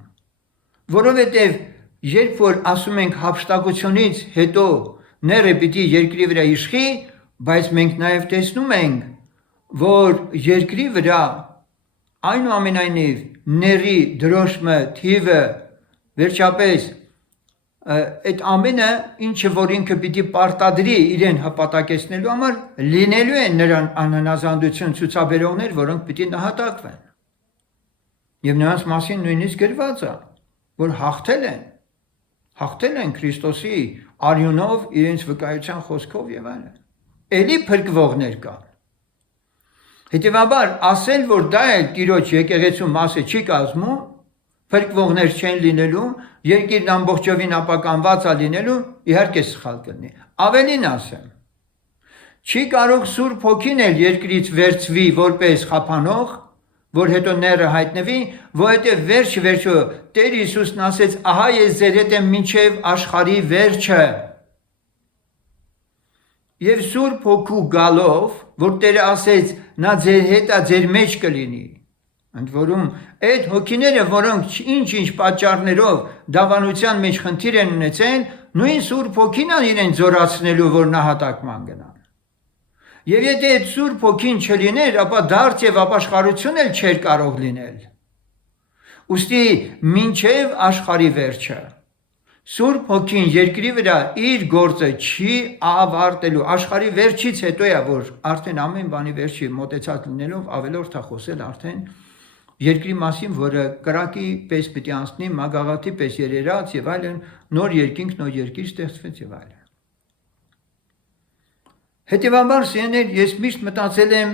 որովհետև երբ որ ասում ենք հափշտակությունից հետո ները պիտի երկրի վրա իշխի, Բայց մենք նաև տեսնում ենք, որ երկրի վրա այնուամենայնիվ ների դրոշմը, թիվը, վերջապես այդ ամենը, ինչը որ ինքը պիտի պարտադրի իրեն հպատակեցնելու համար, լինելու են նրան անհնազանդություն ցուցաբերողներ, որոնք պիտի նահատակվեն։ Եվ նրանց մասին նույնիսկ գրված է, որ հաղթել են Քրիստոսի արյունով, իրենց վկայության խոսքով եւ այլն։ Էլի փրկվողներ կան։ Հետևաբար, ասել, որ դա էլ Տիրոջ եկեղեցու մասը չի կազմում, փրկվողներ չեն լինելու, երկիրն ամբողջովին ապականված է լինելու, իհարկե սխալ կլինի։ Ավելին ասեմ, չի կարող Սուրբ Հոգին էլ երկրից վերցվի որպես խափանող, որ հետո ները հայտնվի, որովհետև վերջը Տեր Հիսուսն ասեց, ահա ես ձեր հետ եմ մինչև աշխարհի վերջը։ Եվ Սուրբ Հոգու գալով, որ Տերը ասեց, նա ձեր հետ է, ձեր մեջ կլինի։ Ընդ որում, այդ հոգիները, որոնք ինչ-ինչ պատճառներով դավանության մեջ խնդիր են ունեցել, նույն Սուրբ Հոգին է իրեն զորացնելու, որ նահատակման գնան։ Եվ եթե այդ Սուրբ Հոգին չլիներ, ապա դարձ եւ ապաշխարություն էլ չէր կարող լինել։ Ուստի մինչև աշխարհի վերջը Սուրբ Հոգին երկրի վրա իր գործը չի ավարտելու, աշխարհի վերջից հետո է, որ արդեն ամեն բանի վերջի մոտեցած լինելով ավելորդ է խոսել արդեն երկրի մասին, որը կրակի պես պիտի անցնի, մագաղաթի պես երերած եւ այլն, նոր երկինք, նոր երկիր ստեղծվեց եւ այլն։ Հետևաբար սիրելիներ, ես միշտ մտածել եմ,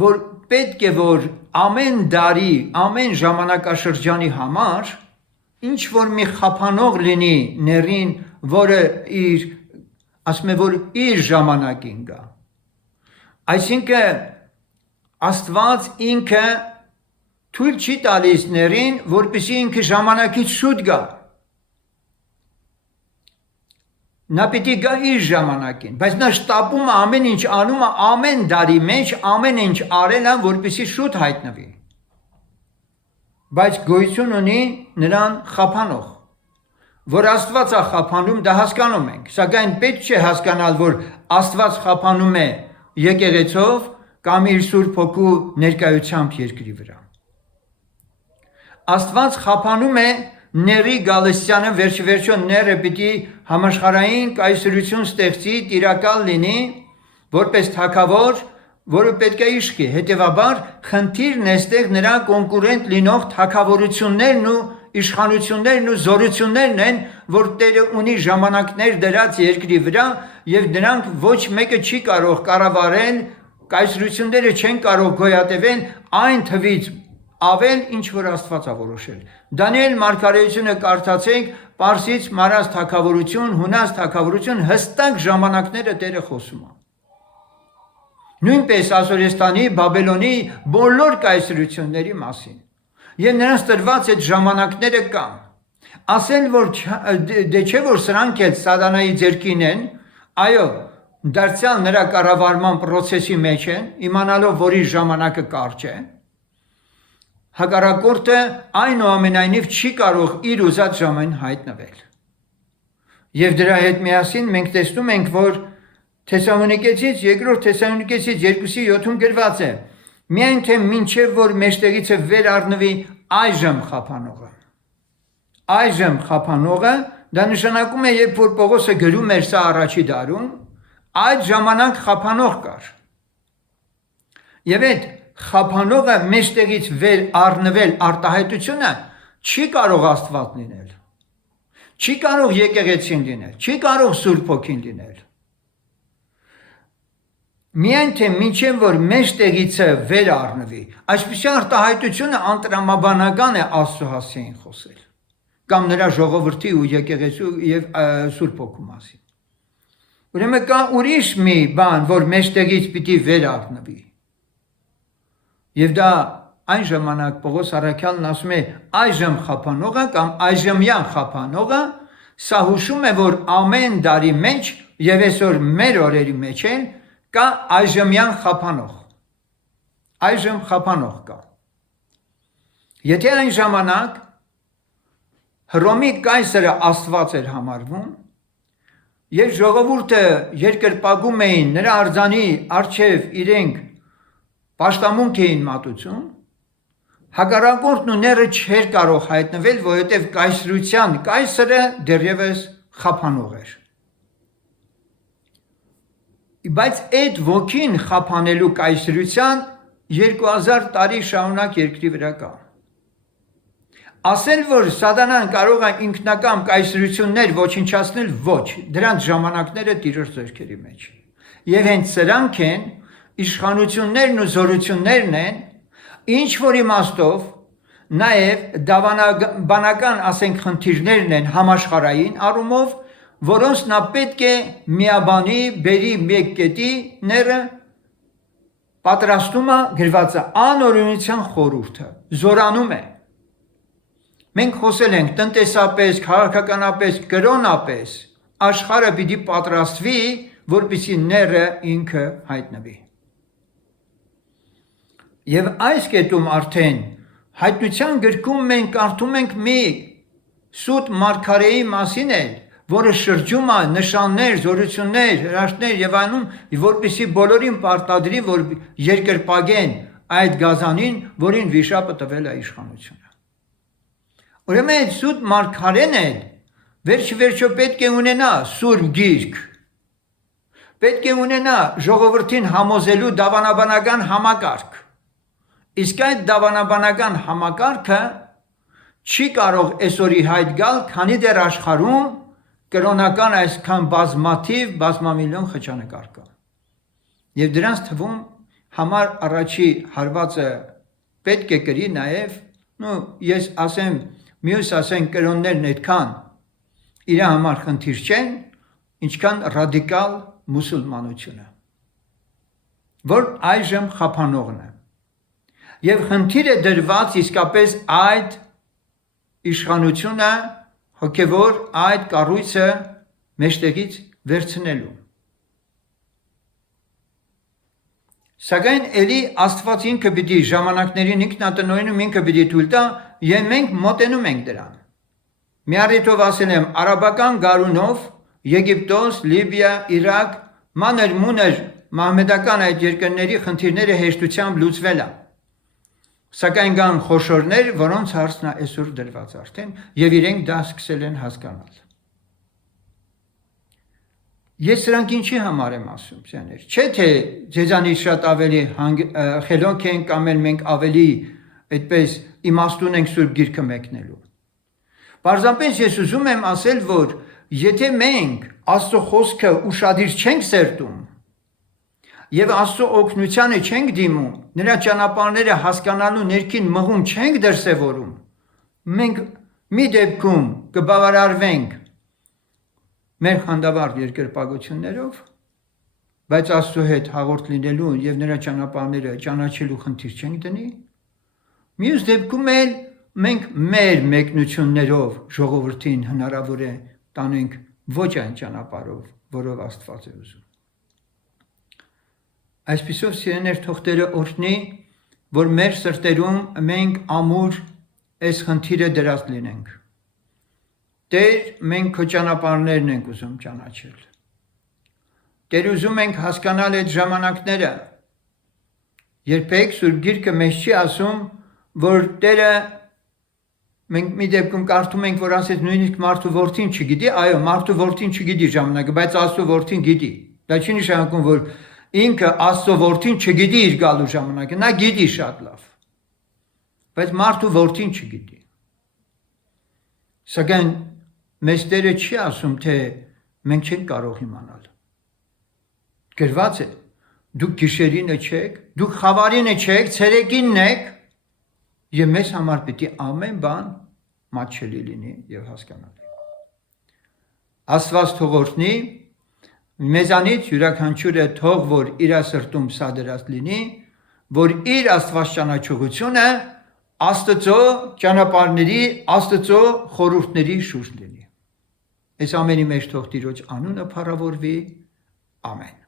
որ պետք է որ ամեն դարի, ամեն ժամանակաշրջանի համար ինչ որ մի խափանող լինի ներին, որը ասում է, որ իր ժամանակին գա։ Այսինքն Աստված ինքը թույլ չի տալիս ներին, որպեսզի ինքը ժամանակից շուտ գա։ Նա պիտի գա իր ժամանակին, բայց նա շտապում է ամեն ինչ անում է ամեն դարի մեջ, ամեն ինչ արել է, որպեսզի շուտ հայտնվի։ Բայց գոյություն ունի նրան խափանող, որ Աստված է խափանում, դա հասկանում ենք, սակայն պետք չէ հասկանալ, որ Աստված խափանում է եկեղեցով կամ իր Սուրբ Հոգու ներկայությամբ երկրի վրա։ Աստված խափանում է ների գալստյանը, վերջը ները պիտի համաշխարհային կայսրություն ստեղծի, տիրակալ լինի, որպես թագավոր, որը պետք է իշխի։ Հետևաբար խնդիրն էստեղ նրա կոնկուրենտ լինող թագավորություններն ու իշխանություններն ու զորություններն են, որ Տերը ունի ժամանակներ դրած երկրի վրա եւ դրանք ոչ մեկը չի կարող կառավարել, կայսրությունները չեն կարող գոյատևել այն թվից ավել ինչ որ Աստված է որոշել։ Դանիել մարգարեությունը կարդացեք, Պարսից մարած թագավորություն, հունած թագավորություն, հստակ ժամանակները Տերը խոսում է։ Նույնպես Ասորեստանի, Բաբելոնի բոլոր կայսրությունների մասին։ Եվ նրանց տրված այդ ժամանակները կան։ Ասել, որ դե չէ որ սրանք էլ սատանայի ձեռքին են, այո, դարձյալ նրա կառավարման process-ի մեջ են, իմանալով, որ իր ժամանակը կարճ է։ Հակառակորդը այնուամենայնիվ չի կարող իր ուզած ժամին հայտնվել։ Եվ դրա հետ միասին մենք տեսնում ենք, որ Թեսաղոնիկեցից, երկրորդ Թեսաղոնիկեցից 2:7 գրված է. միայն թե մինչև որ մեջտեղիցը վեր առնվի այժմ խափանողը։ Այժմ խափանողը դա նշանակում է, երբ որ Պողոսը գրում էր սա առաջի դարում, այդ ժամանակ խափանող կար։ Եվ այդ խափանողը մեջտեղից վեր առնվել արտահայտությունը չի կարող Աստված լինել։ Չի կարող եկեղեցին լինել, չի կարող Սուրբ Հոգին լինել։ Միայն թե մինչև որ մեջտեղիցը վեր առնվի, այսպիսի արտահայտությունը անտրամաբանական է Աստծո հասցեին խոսել, կամ նրա ժողովրդի ու եկեղեցու եւ Սուրբ Հոգու մասին։ Ուրեմն կա ուրիշ մի բան, որ մեջտեղից պիտի վեր առնվի։ Եվ դա այն ժամանակ Պողոս առաքյալն ասում է այժմ խափանողը կամ այժմյան խափանողը, սա հուշում է, որ ամեն դարի մեջ եւ այսօր մեր օրերի մեջ են կա այժմյան խափանող։ Այժմ խափանող կա։ Եթե այն ժամանակ Հռոմի կայսրը Աստված էր համարվում Եվ ժողովուրդը երկրպագում էին նրա արձանի առջև իրենք պաշտամունք էին մատուցում, հակառակորդն ու ները չէր կարող հայտնվել, որովհետև կայսրության կայսրը դեռևս խափանող էր։ Բայց այդ ոգին խափանելու կայսրության 2000 տարի շարունակ երկրի վրա կա։ Ասել, որ սատանան կարող է ինքնական կայսրություններ ոչնչացնել, ոչ, դրանց ժամանակները Տիրոջ ձեռքերի մեջ։ Եվ հենց սրանք են, իշխանություններն ու զորություններն են, ինչ որ իմաստով, նաև դավանաբանական, ասենք, խնդիրներն են համաշխարհային առումով, որոնց նա պետք է միաբանի, բերի մեկ կետի ները պատրաստումը գրված է անօրինության խորհուրդը, զորանում է։ Մենք խոսել ենք տնտեսապես, քաղաքականապես, կրոնապես, աշխարհը պիտի պատրաստվի, որպեսզի ները ինքը հայտնվի։ Եվ այս կետում արդեն հայտնության գրքում մենք կարդում ենք մի սուտ մարգարեի մասին էլ, որը շրջում է նշաններ, զորություններ, հրաշքներ եւ այլն, որպեսզի բոլորին պարտադրի, որ երկրպագեն այդ գազանին, որին վիշապը տվել է իշխանությունը։ Ուրեմն այդ սուտ մարգարեն էլ վերջիվերջո պետք է ունենա սուրբ գիրք, պետք է ունենա ժողովրդին համոզելու դավանաբանական համակարգ, իսկ այդ դավանաբանական համակարգը չի կարող այսօրի հայտ գալ, քանի դեռ աշխարհում կրոնական այսքան բազմամիլիոն խճանկար կա։ Եվ դրանց թվում համար առաջի հարվածը պետք է կրի նաև, ես ասեմ, մյուս ասեն կրոններն այդքան իր համար խնդիր չեն, ինչքան ռադիկալ մուսուլմանությունը, որ այժմ խափանողն է։ Եվ խնդիրը դրված իսկապես այդ իշխանությունը հոգևոր այդ կառույցը մեջտեղից վերցնելու։ Սակայն էլի Աստված ինքը պիտի ժամանակներին ինքնատնօրինում ինքը պիտի թույլ տա, եւ մենք մոտենում ենք դրան։ Մի առիթով ասել եմ, արաբական գարունով Եգիպտոս, Լիբիա, Իրաք, մանր մուներ մահմեդական այդ երկրների խնդիրները հեշտությամբ լուծվել են։ Սակայն կան խոշորներ, որոնց հարցն է այսօր դրված արդեն, եւ իրենք դա սկսել են հասկանալ։ Ես սրանք ինչի համար եմ ասում, սյաներ, չէ թե ձեզանից շատ ավելի խելոք ենք կամ մենք ավելի այդպես իմաստուն ենք Սուրբ Գիրքը մեկնելու։ Պարզապես ես ուզում եմ ասել, որ եթե մենք Աստծո խոսքը ուշադիր չենք սերտում եւ Աստծո օգնությանը չենք դիմում, նրա ճանապարհները հասկանալու ներքին մղում չենք դրսևորում, մենք մի դեպքում կբավարարվենք մեր խանդավառ երկրպագություններով, բայց Աստծո հետ հաղորդ լինելու եւ նրա ճանապարհները ճանաչելու խնդիր չենք դնի, մյուս դեպքում էլ մենք մեր մեկնություններով ժողովրդին հնարավոր է տանենք ոչ այն ճանապարհով, որով Աստված է ուզում։ Այսպիսով սիրելիներ, թող Տերը օրհնի, որ մեր սրտերում մենք ամուր այս խնդիրը դրած լինենք։ Տեր, մենք քո ճանապարհներն ենք ուզում ճանաչել։ Տեր, ուզում ենք հասկանալ այդ ժամանակները։ Երբեք Սուրբ Գիրքը մեզ չի ասում, որ Տերը մենք մի դեպքում կարդում ենք, որ ասեց նույնիսկ մարդու որդին չգիտի, այո, մարդու որդին չգիտի ժամանակը, բայց Աստծո որդին գիտի։ Դա չի նշանակում, որ ինքը Աստծո որդին չգիտի իր գալու ժամանակը, նա գիտի շատ լավ, բայց մարդու որդին չգիտի։ Սակայն մեզ Տերը չի ասում, թե մենք չենք կարող իմանալ։ Գրված է, դուք գիշերինը չեք, դուք խավարինը չեք, ցերեկինն եք, եւ մեզ համար պիտի ամեն բան մատչելի լինի եւ հասկանալի։ Աստված թող օրհնի, մեզանից յուրաքանչյուրը թող որ իր սրտում սադրած լինի, որ իր Աստված ճանաչողությունը Աստծո ճանապարհների, Աստծո խորհուրդների շուրջ լինի։ Այս ամենի մեջ թող Տիրոջ անունը փառավորվի։ Ամեն։